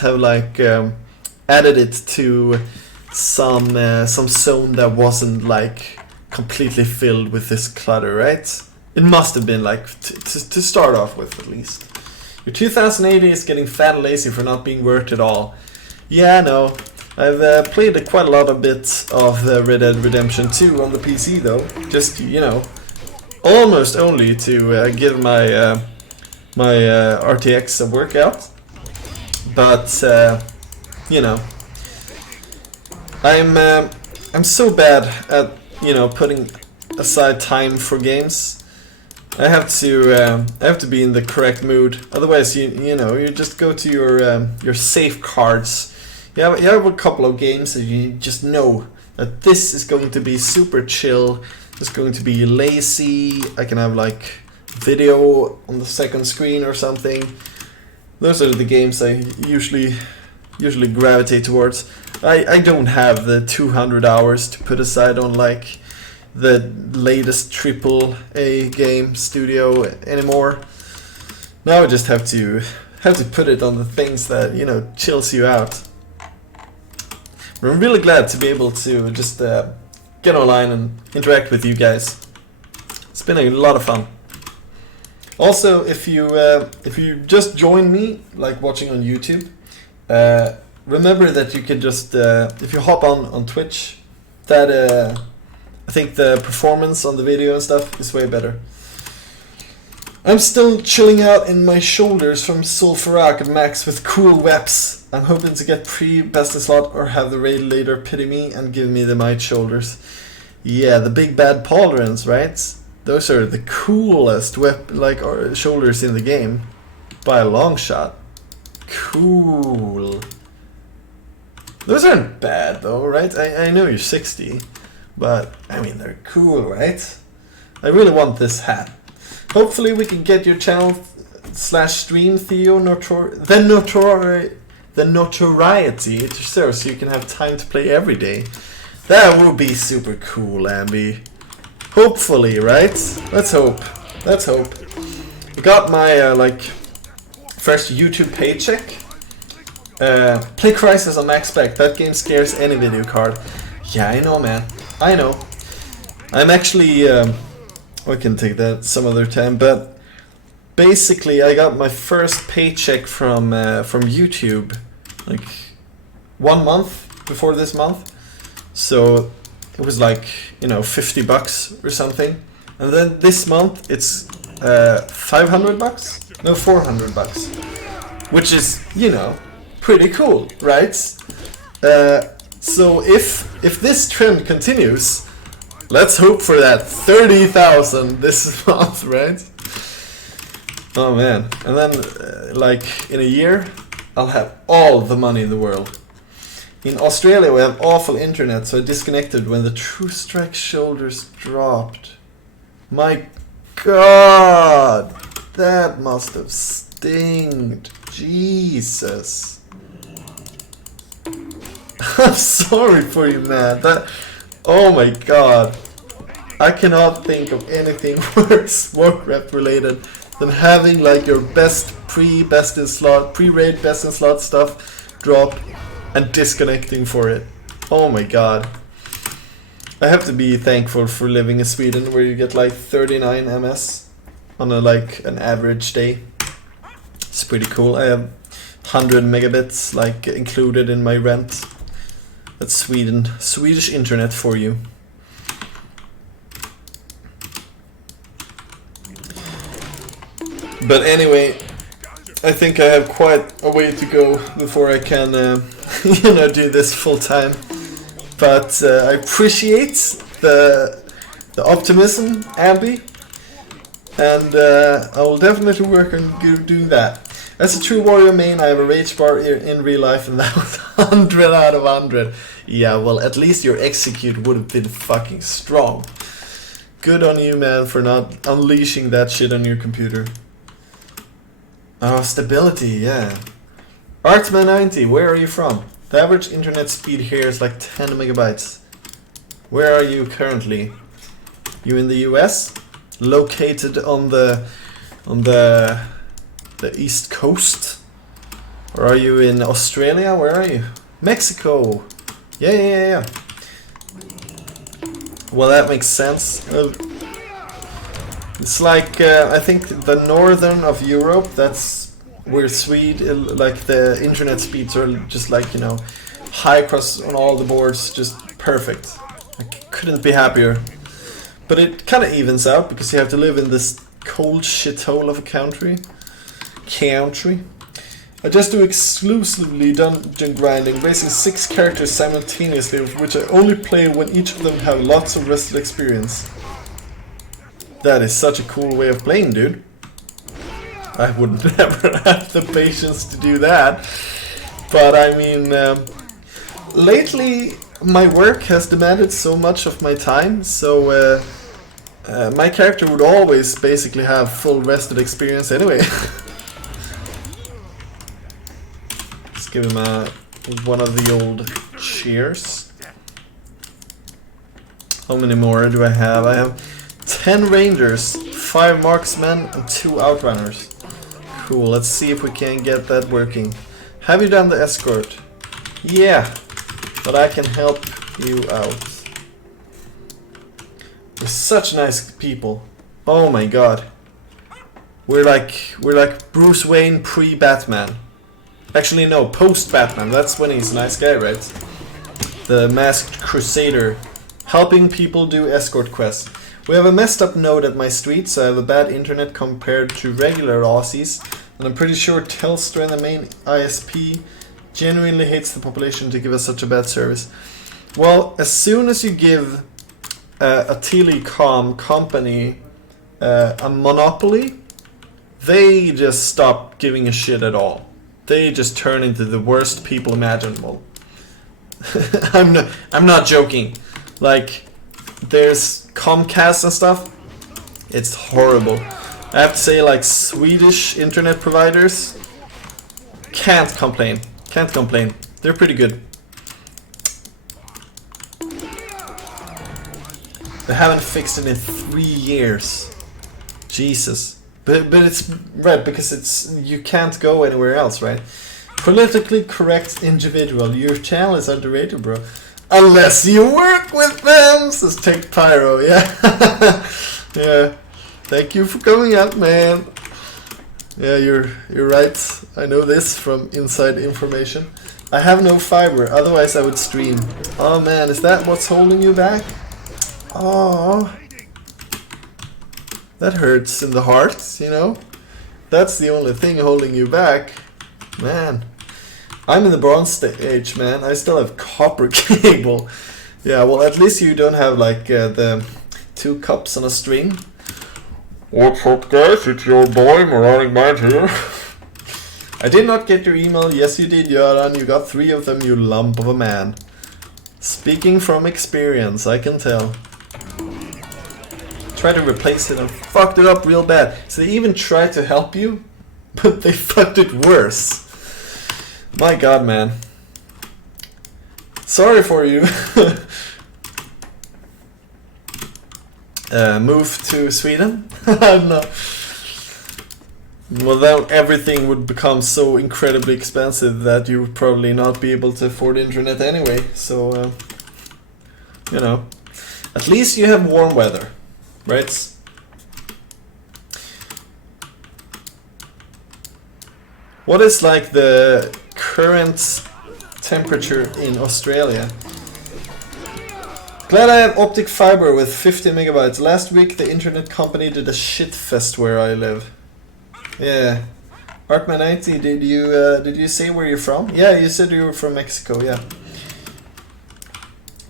have added it to some zone that wasn't like completely filled with this clutter, right? It must have been like to start off with at least. Your 2080 is getting fat and lazy for not being worked at all. Yeah, no. I've played quite a lot of bits of Red Dead Redemption 2 on the PC though. Just, you know, almost only to give my my RTX a workout. But you know, I'm so bad at, you know, putting aside time for games. I have to be in the correct mood. Otherwise, you know, you just go to your safe cards. You have a couple of games that you just know that this is going to be super chill. It's going to be lazy. I can have like video on the second screen or something. Those are the games I usually gravitate towards. I don't have the 200 hours to put aside on like the latest AAA game studio anymore. Now I just have to put it on the things that, you know, chills you out. I'm really glad to be able to just get online and interact with you guys. It's been a lot of fun. Also, if you just join me, like watching on YouTube, remember that you can just if you hop on Twitch, that I think the performance on the video and stuff is way better. I'm still chilling out in my shoulders from Sulfurak and Max with cool weps. I'm hoping to get pre-best in slot or have the raid later pity me and give me the might shoulders. Yeah, the big bad pauldrons, right? Those are the coolest shoulders in the game. By a long shot. Cool. Those aren't bad though, right? I know you're 60, but I mean they're cool, right? I really want this hat. Hopefully we can get your channel /stream Theo the notoriety it deserves, so you can have time to play every day. That would be super cool, Ambi. Hopefully, right? Let's hope. Let's hope. I got my first YouTube paycheck. Play Crisis on max spec. That game scares any video card. Yeah, I know, man. I know. I'm actually. We can take that some other time, but basically, I got my first paycheck from YouTube, like 1 month before this month. So it was like, you know, $50 or something, and then this month it's $500. No, $400, which is, you know, pretty cool, right? So if this trend continues, let's hope for that 30,000 this month, right? Oh man, and then like in a year, I'll have all the money in the world. In Australia, we have awful internet, so I disconnected when the True Strike shoulders dropped. My God, that must have stinged. Jesus. I'm sorry for you, man. Oh my God. I cannot think of anything worse Warcraft related than having like your best pre-raid best in slot stuff drop and disconnecting for it. Oh my God. I have to be thankful for living in Sweden, where you get like 39 MS on an average day. It's pretty cool. I have 100 megabits like included in my rent. That's Swedish internet for you. But anyway, I think I have quite a way to go before I can, do this full time. But I appreciate the optimism, Abby, and I will definitely work on doing that. As a true warrior main, I have a rage bar in real life, and that was 100 out of 100. Yeah, well, at least your execute would have been fucking strong. Good on you, man, for not unleashing that shit on your computer. Oh, stability, yeah. Artman90, where are you from? The average internet speed here is like 10 megabytes. Where are you currently? You in the US? Located on the East Coast? Or are you in Australia? Where are you? Mexico! Yeah. Well, that makes sense. It's like, I think the northern of Europe, that's where like the internet speeds are just like, you know, high across on all the boards, just perfect. I couldn't be happier. But it kind of evens out because you have to live in this cold shithole of a country. I just do exclusively dungeon grinding, raising 6 characters simultaneously, which I only play when each of them have lots of rested experience. That is such a cool way of playing, dude. I would never have the patience to do that. But I mean, lately my work has demanded so much of my time, so my character would always basically have full rested experience anyway. Let's give him one of the old cheers. How many more do I have? I have 10 rangers, 5 marksmen, and 2 outrunners. Cool, let's see if we can get that working. Have you done the escort? Yeah, but I can help you out. We're such nice people. Oh my God. We're like Bruce Wayne pre-Batman. Actually no, post-Batman. That's when he's a nice guy, right? The Masked Crusader. Helping people do escort quests. We have a messed up node at my street, so I have a bad internet compared to regular Aussies, and I'm pretty sure Telstra, the main ISP, genuinely hates the population to give us such a bad service. Well, as soon as you give a telecom company a monopoly, they just stop giving a shit at all. They just turn into the worst people imaginable. I'm not joking. Like, there's Comcast and stuff. It's horrible. I have to say, like, Swedish internet providers can't complain. Can't complain. They're pretty good. They haven't fixed it in 3 years. Jesus. But it's right, because it's, you can't go anywhere else, right? Politically correct individual. Your channel is underrated, bro. Unless you work with them, says Take Pyro. Yeah. Yeah. Thank you for coming out, man. Yeah, you're right. I know this from inside information. I have no fiber, otherwise I would stream. Oh man, is that what's holding you back? Oh, that hurts in the heart, you know? That's the only thing holding you back. Man, I'm in the bronze stage, man. I still have copper cable. Yeah, well, at least you don't have like the 2 cups on a string. What's up, guys? It's your boy, Moronic Mind here. I did not get your email. Yes, you did, Göran. You got 3 of them, you lump of a man. Speaking from experience, I can tell. Tried to replace it and fucked it up real bad. So they even tried to help you, but they fucked it worse. My god, man. Sorry for you. Move to Sweden? No. Well, then everything would become so incredibly expensive that you would probably not be able to afford internet anyway. So, you know, at least you have warm weather, right? What is like the current temperature in Australia? Glad I have optic fiber with 50 megabytes. Last week the internet company did a shit fest where I live. Yeah. Artman90, did you say where you're from? Yeah, you said you were from Mexico, yeah.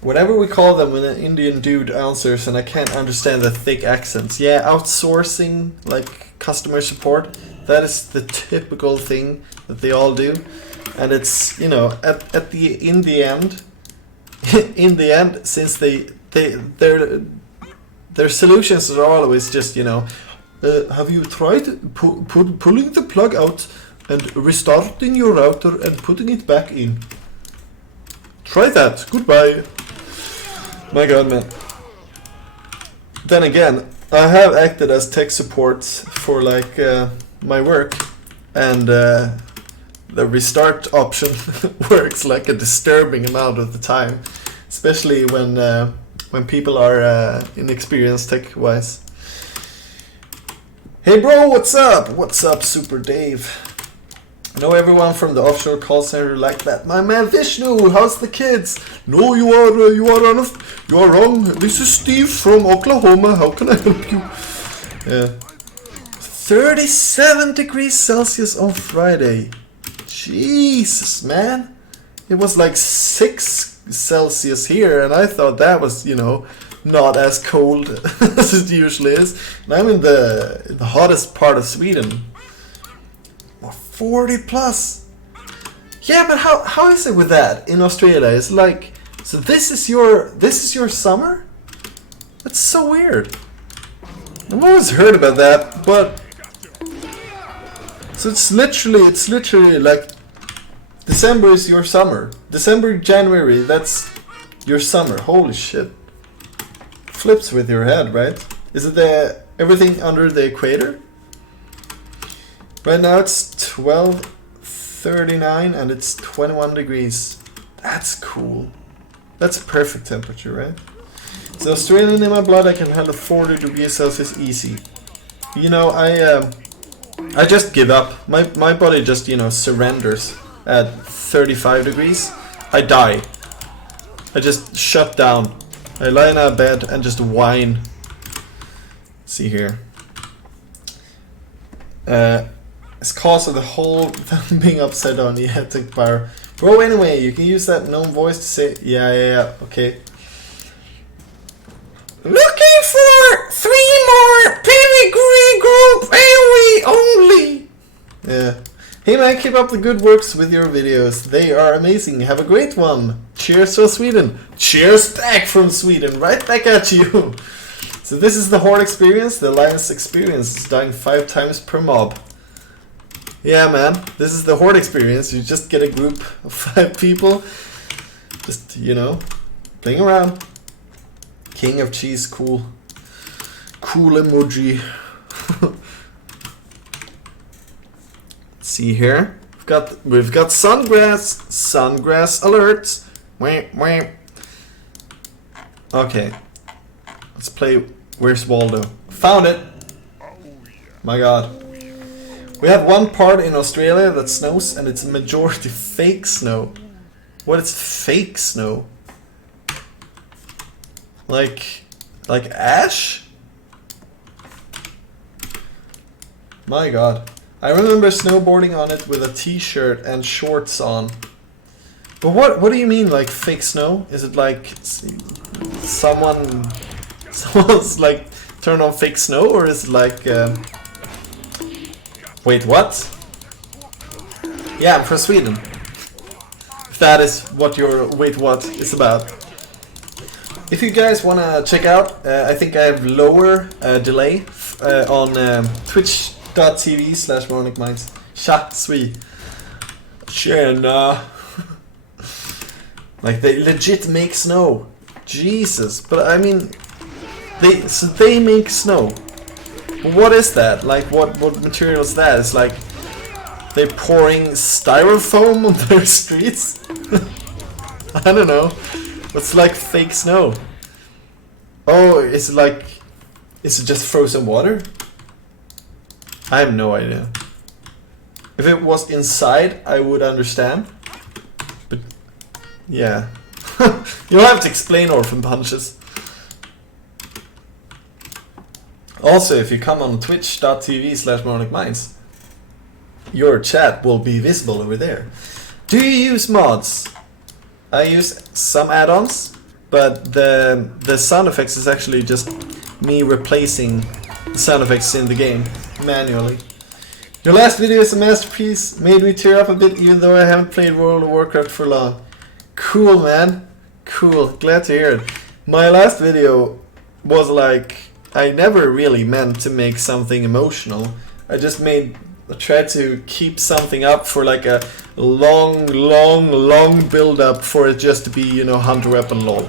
Whatever we call them when an Indian dude answers and I can't understand the thick accents. Yeah, outsourcing, like customer support, that is the typical thing that they all do. And it's, you know, in the end, since their solutions are always just, you know, have you tried pulling the plug out and restarting your router and putting it back in? Try that. Goodbye. My god, man. Then again, I have acted as tech support for like my work, and the restart option works like a disturbing amount of the time, especially when people are inexperienced tech-wise. Hey bro, what's up? What's up, Super Dave? I know everyone from the offshore call center like that. My man Vishnu, how's the kids? No, you are wrong. This is Steve from Oklahoma. How can I help you? Yeah. 37 degrees Celsius on Friday. Jesus, man. It was like 6 Celsius here, and I thought that was, you know, not as cold as it usually is. And I'm in the hottest part of Sweden. 40 plus. Yeah, but how is it with that in Australia? It's like, so this is your summer? That's so weird. I've always heard about that, but so it's literally like December is your summer. December, January, that's your summer. Holy shit. Flips with your head, right? Is it everything under the equator? Right now it's 12:39 and it's 21 degrees. That's cool. That's a perfect temperature, right? So Australian in my blood, I can handle 40 degrees Celsius easy. You know, I just give up. My body just, you know, surrenders at 35 degrees. I die. I just shut down. I lie in a bed and just whine. See here. It's cause of the whole thing being upside down. Yeah, take power. Bro, anyway, you can use that known voice to say, yeah, okay. for 3 more pedigree group AoE only. Yeah. Hey man, keep up the good works with your videos. They are amazing. Have a great one. Cheers from Sweden. Cheers back from Sweden. Right back at you. So this is the Horde experience. The Alliance experience is dying 5 times per mob. Yeah man, this is the Horde experience. You just get a group of 5 people. Just, you know, playing around. King of cheese, cool. Cool emoji. See here, we've got sungrass alert. Okay, let's play. Where's Waldo? Found it. My God, we have one part in Australia that snows, and it's a majority fake snow. What is fake snow? Like ash? My God. I remember snowboarding on it with a t-shirt and shorts on. But what do you mean like fake snow? Is it like someone's like turned on fake snow, or is it like wait, what? Yeah, I'm from Sweden. If that is what your wait what is about. If you guys wanna check out, I think I have lower delay on twitch.tv/MoronicMinds. Chat sweet. Tjena. Like they legit make snow. Jesus. But I mean, they make snow. What is that? Like what material is that? It's like they're pouring styrofoam on their streets? I don't know. What's like fake snow? Oh, is it just frozen water? I have no idea. If it was inside, I would understand. But yeah. You don't have to explain orphan punches. Also, if you come on twitch.tv/MoronicMinds, your chat will be visible over there. Do you use mods? I use some add-ons, but the sound effects is actually just me replacing the sound effects in the game manually. Your last video is a masterpiece, made me tear up a bit even though I haven't played World of Warcraft for long. Cool man, cool, glad to hear it. My last video was like, I never really meant to make something emotional. I just tried to keep something up for like a long build up for it just to be, you know, hunter weapon lol.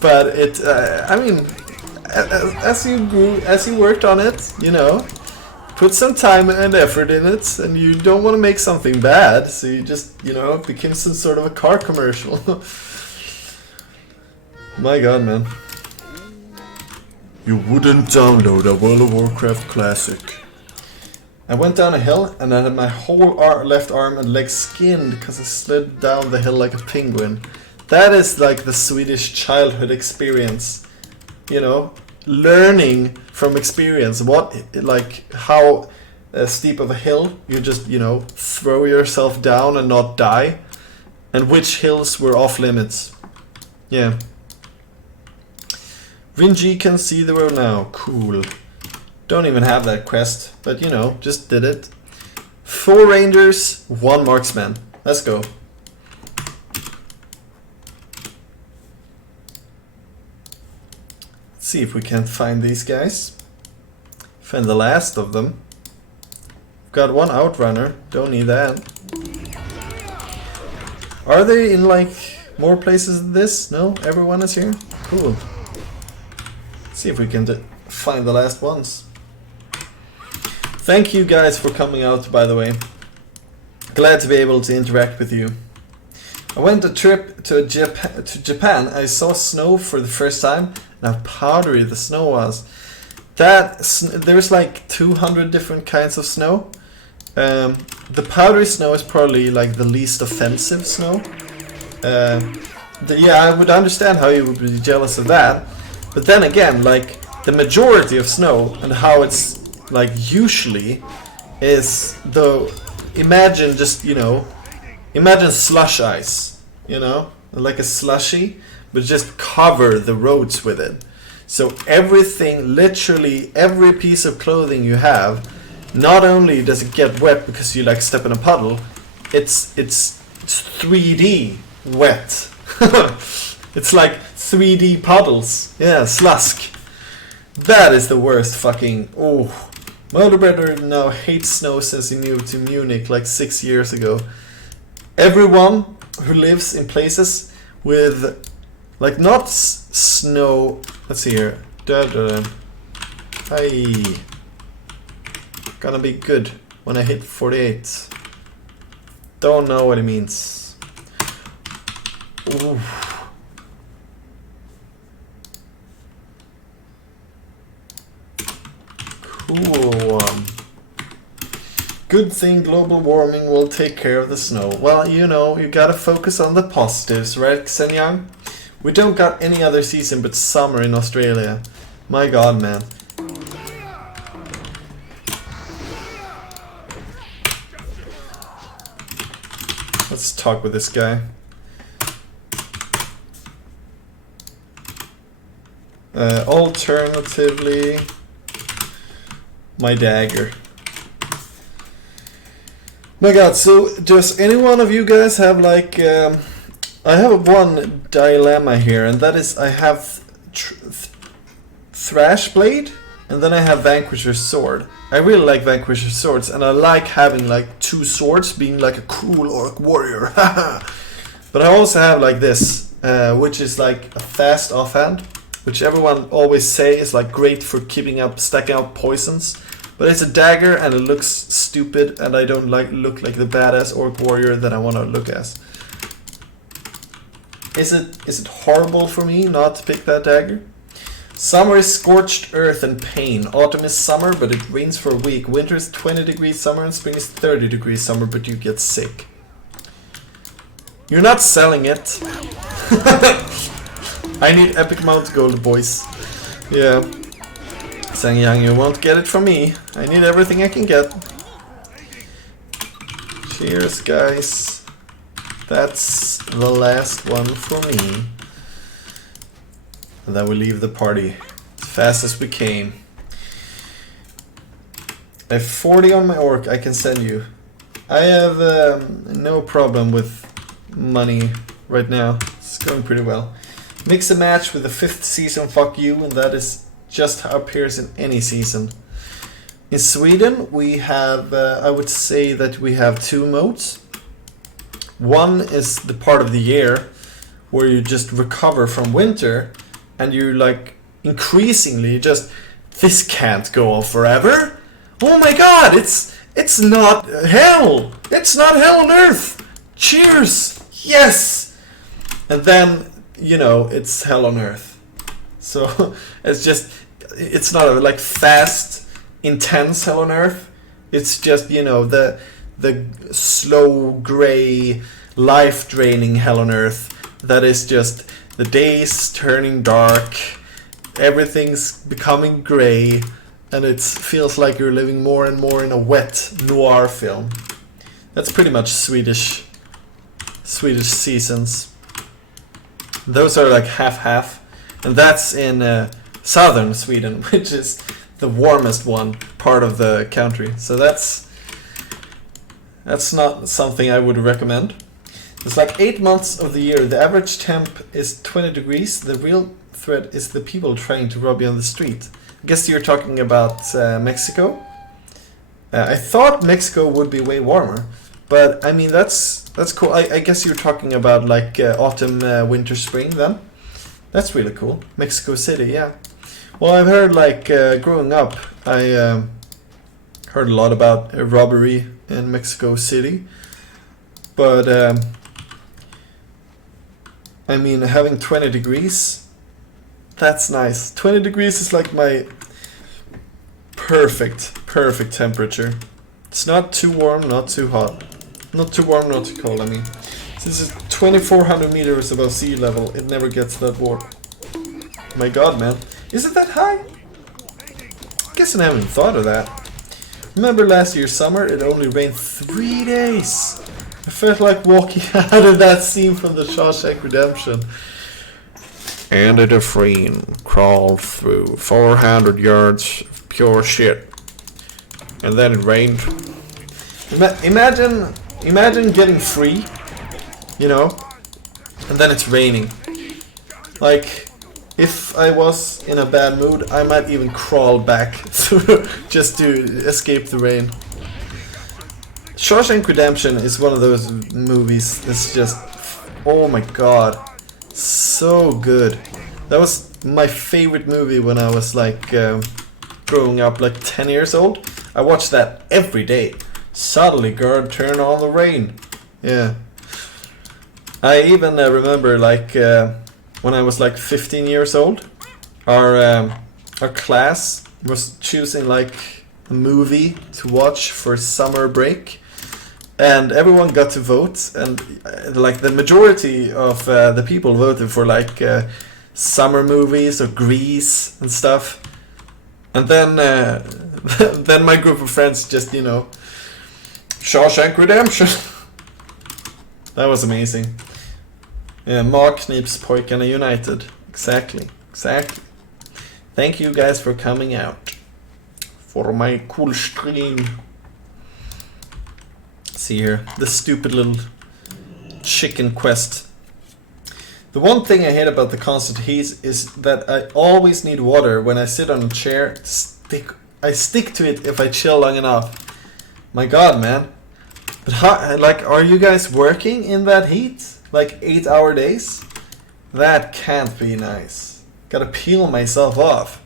But it, I mean, as you worked on it, you know, put some time and effort in it, and you don't want to make something bad, so you just, you know, became some sort of a car commercial. My God, man. You wouldn't download a World of Warcraft classic. I went down a hill and I had my whole left arm and leg skinned because I slid down the hill like a penguin. That is like the Swedish childhood experience. You know, learning from experience. How steep of a hill you just, you know, throw yourself down and not die. And which hills were off limits. Yeah. Vinji can see the road now. Cool. Don't even have that quest, but you know, just did it. 4 rangers, 1 marksman. Let's go. Let's see if we can find these guys. Find the last of them. Got 1 outrunner, don't need that. Are they in like more places than this? No? Everyone is here? Cool. Let's see if we can find the last ones. Thank you guys for coming out, by the way. Glad to be able to interact with you. I went a trip to Japan. I saw snow for the first time, and how powdery the snow was. There's like 200 different kinds of snow. The powdery snow is probably like the least offensive snow. Yeah, I would understand how you would be jealous of that. But then again, like the majority of snow and how it's like usually is imagine just, you know, imagine slush ice, you know, like a slushy, but just cover the roads with it. So everything, literally every piece of clothing you have, not only does it get wet because you like step in a puddle, it's 3D wet. It's like 3D puddles. Yeah, slusk. That is the worst fucking... Oh. My older brother now hates snow since he moved to Munich like 6 years ago. Everyone who lives in places with like not snow... Let's see here. Hey. Gonna be good when I hit 48. Don't know what it means. Ooh. Cool one. Good thing global warming will take care of the snow. Well, you know, you gotta focus on the positives, right, Xenyang? We don't got any other season but summer in Australia. My god, man. Let's talk with this guy. Alternatively, my dagger. My god, so does any one of you guys have like... I have one dilemma here, and that is I have Thrash Blade, and then I have Vanquisher's Sword. I really like Vanquisher's Swords, and I like having like 2 swords, being like a cool orc warrior. But I also have like this, which is like a fast offhand, which everyone always say is like great for keeping up, stacking up poisons. But it's a dagger and it looks stupid, and I don't look like the badass orc warrior that I want to look as. Is it horrible for me not to pick that dagger? Summer is scorched earth and pain. Autumn is summer, but it rains for a week. Winter is 20 degrees summer, and spring is 30 degrees summer, but you get sick. You're not selling it. I need epic mount gold, boys. Yeah. Xenyang, you won't get it from me. I need everything I can get. Cheers, guys. That's the last one for me. And then we leave the party as fast as we came. I have 40 on my orc I can send you. I have no problem with money right now. It's going pretty well. Mix a match with the 5th season, fuck you, and that is just how it appears in any season. In Sweden we have, I would say that we have 2 modes. One is the part of the year where you just recover from winter, and you like increasingly just, this can't go on forever. Oh my god, it's not hell. It's not hell on earth. Cheers. Yes. And then, you know, it's hell on earth. So it's not a like fast, intense hell on earth. It's just, you know, the slow, grey, life-draining hell on earth that is just the days turning dark, everything's becoming grey, and it feels like you're living more and more in a wet noir film. That's pretty much Swedish seasons. Those are like half-half, and that's in southern Sweden, which is the warmest one part of the country. So that's not something I would recommend. It's like 8 months of the year. The average temp is 20 degrees. The real threat is the people trying to rob you on the street. I guess you're talking about Mexico. I thought Mexico would be way warmer, but I mean that's cool. I guess you're talking about like autumn, winter, spring then. That's really cool. Mexico City, yeah. Well, I've heard like growing up, I heard a lot about robbery in Mexico City, but I mean, having 20 degrees, that's nice. 20 degrees is like my perfect temperature. It's not too warm, not too hot. Not too warm, not too cold, I mean. Since it's 2,400 meters above sea level, it never gets that warm. My god, man. Is it that high? Guess I haven't thought of that. Remember last year's summer, it only rained 3 days. I felt like walking out of that scene from the Shawshank Redemption. Andy Dufresne crawled through 400 yards of pure shit. And then it rained. Imagine getting free, you know, and then it's raining. Like, if I was in a bad mood, I might even crawl back through just to escape the rain. Shawshank Redemption is one of those movies that's just, oh my god, so good. That was my favorite movie when I was like growing up, like 10 years old. I watched that every day. Suddenly, God, turn on the rain. Yeah. I even remember like when I was like 15 years old, our class was choosing like a movie to watch for summer break. And everyone got to vote, and like the majority of the people voted for like summer movies or Grease and stuff. And then then my group of friends just, you know, Shawshank Redemption. That was amazing. Yeah, Magknipspojkarna United. Exactly. Thank you guys for coming out for my cool stream. See here, the stupid little chicken quest. The one thing I hate about the constant heat is that I always need water when I sit on a chair. I stick to it if I chill long enough. My god, man. But how, like, are you guys working in that heat? Like 8-hour days? That can't be nice. Gotta peel myself off.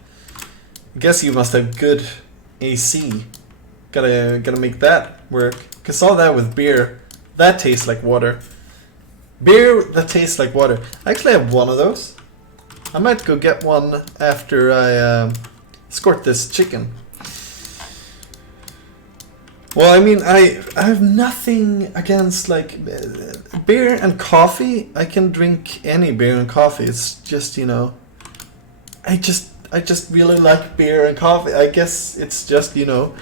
I guess you must have good AC. Gotta make that work. Cause all that with beer, that tastes like water. Beer that tastes like water. I actually have one of those. I might go get one after I escort this chicken. Well, I mean, I have nothing against like beer and coffee. I can drink any beer and coffee. It's just, you know, I just really like beer and coffee. I guess it's just, you know,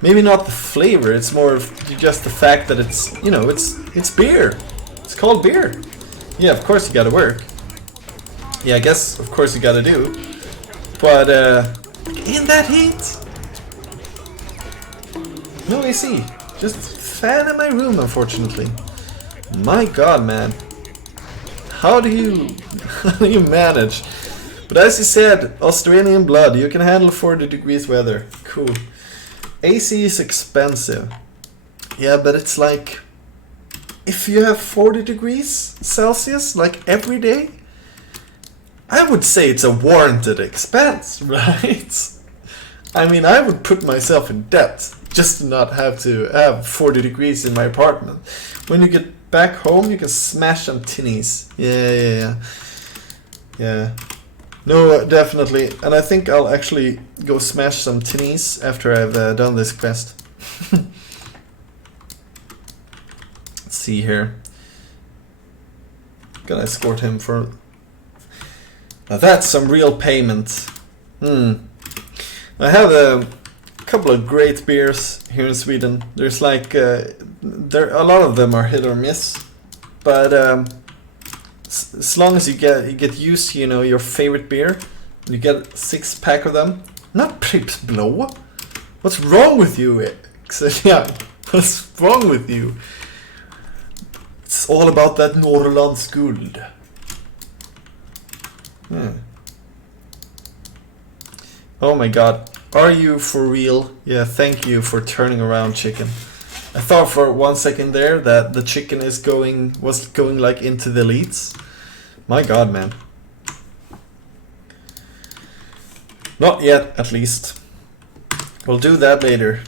maybe not the flavor, it's more of just the fact that it's, you know, it's beer. It's called beer. Yeah, of course you gotta work. Yeah, I guess of course you gotta do. But in that heat, no AC. Just fan in my room, unfortunately. My god, man. How do you manage? But as you said, Australian blood, you can handle 40 degrees weather. Cool. AC is expensive. Yeah, but it's like, if you have 40 degrees Celsius, like every day, I would say it's a warranted expense, right? I mean, I would put myself in debt just to not have to have 40 degrees in my apartment. When you get back home, you can smash some tinnies. Yeah. No, definitely. And I think I'll actually go smash some tinnies after I've done this quest. Let's see here. Gotta escort him for... Now that's some real payment. I have a couple of great beers here in Sweden. There's like... a lot of them are hit or miss. But... as long as you get used to, you know, your favorite beer, you get a 6-pack of them. Not Pripps Blå. What's wrong with you, Xelian? What's wrong with you? It's all about that Norrlands guld. Oh my god. Are you for real? Yeah, thank you for turning around, chicken. I thought for 1 second there that the chicken was going like into the elites. My god, man. Not yet, at least. We'll do that later.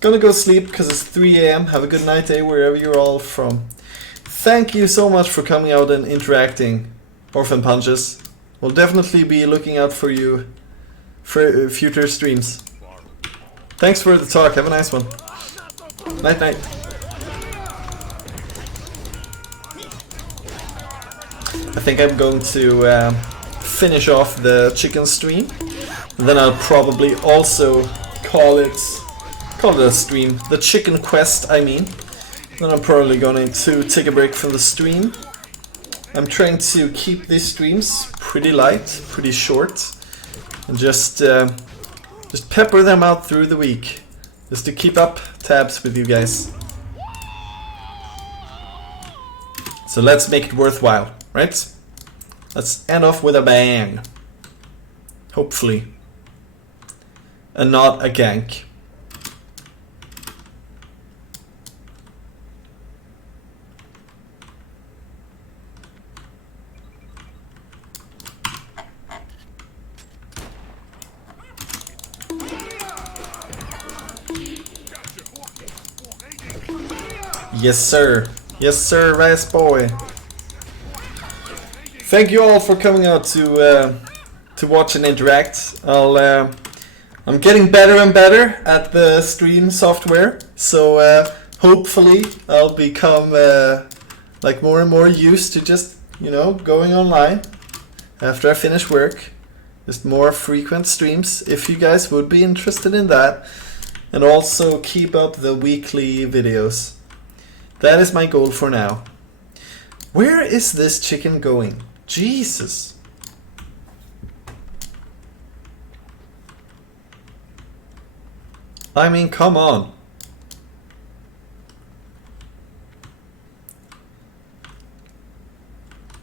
Gonna go sleep because it's 3 AM. Have a good night, wherever you're all from. Thank you so much for coming out and interacting, Orphan Punches. We'll definitely be looking out for you for future streams. Thanks for the talk. Have a nice one. Night, night. I think I'm going to finish off the chicken stream. And then I'll probably also call it a stream. The chicken quest, I mean. Then I'm probably going to take a break from the stream. I'm trying to keep these streams pretty light, pretty short, and just pepper them out through the week, just to keep up tabs with you guys. So let's make it worthwhile, right? Let's end off with a bang. Hopefully. And not a gank. Yes sir. Yes sir, Rice boy. Thank you all for coming out to watch and interact. I'm getting better and better at the stream software, so hopefully I'll become like more and more used to just, you know, going online after I finish work. Just more frequent streams if you guys would be interested in that, and also keep up the weekly videos. That is my goal for now. Where is this chicken going? Jesus. I mean, come on.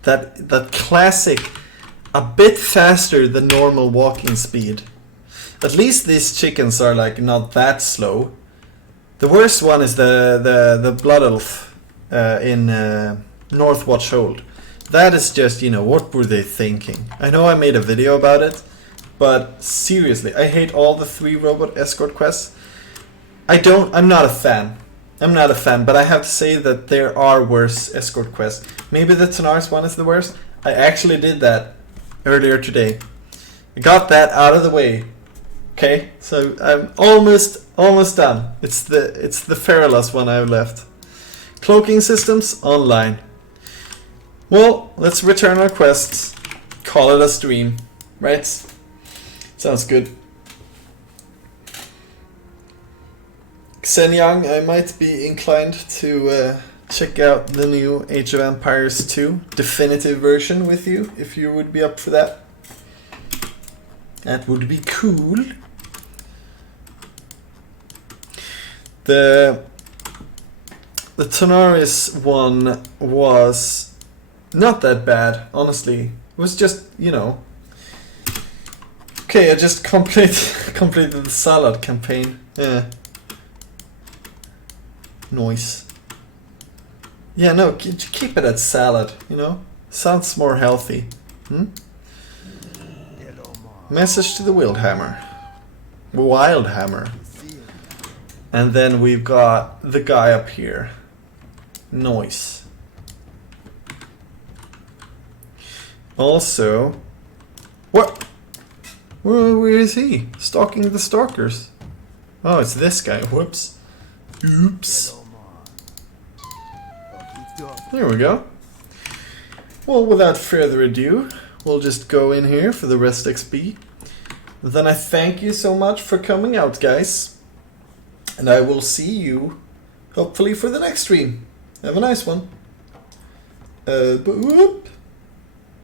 That classic, a bit faster than normal walking speed. At least these chickens are like not that slow. The worst one is the Blood Elf in Northwatch Hold. That is just, you know, what were they thinking? I know I made a video about it, but seriously, I hate all the 3 robot escort quests. I'm not a fan. I'm not a fan, but I have to say that there are worse escort quests. Maybe the Tanars one is the worst. I actually did that earlier today. I got that out of the way. Okay, so I'm almost done. It's the Feralas one I've left. Cloaking systems online. Well, let's return our quests. Call it a stream, right? Sounds good. Xenyang, I might be inclined to check out the new Age of Empires 2 definitive version with you, if you would be up for that. That would be cool. The Tanaris one was not that bad, honestly. It was just, you know... Okay, I just completed the salad campaign. Yeah. Noise. Yeah, no, keep it at salad, you know? Sounds more healthy. Message to the Wildhammer. Wildhammer. And then we've got the guy up here. Noise. Also... What? Where is he? Stalking the stalkers. Oh, it's this guy. Whoops. Oops. There we go. Well, without further ado, we'll just go in here for the rest XP. Then I thank you so much for coming out, guys. And I will see you, hopefully, for the next stream. Have a nice one. Boop.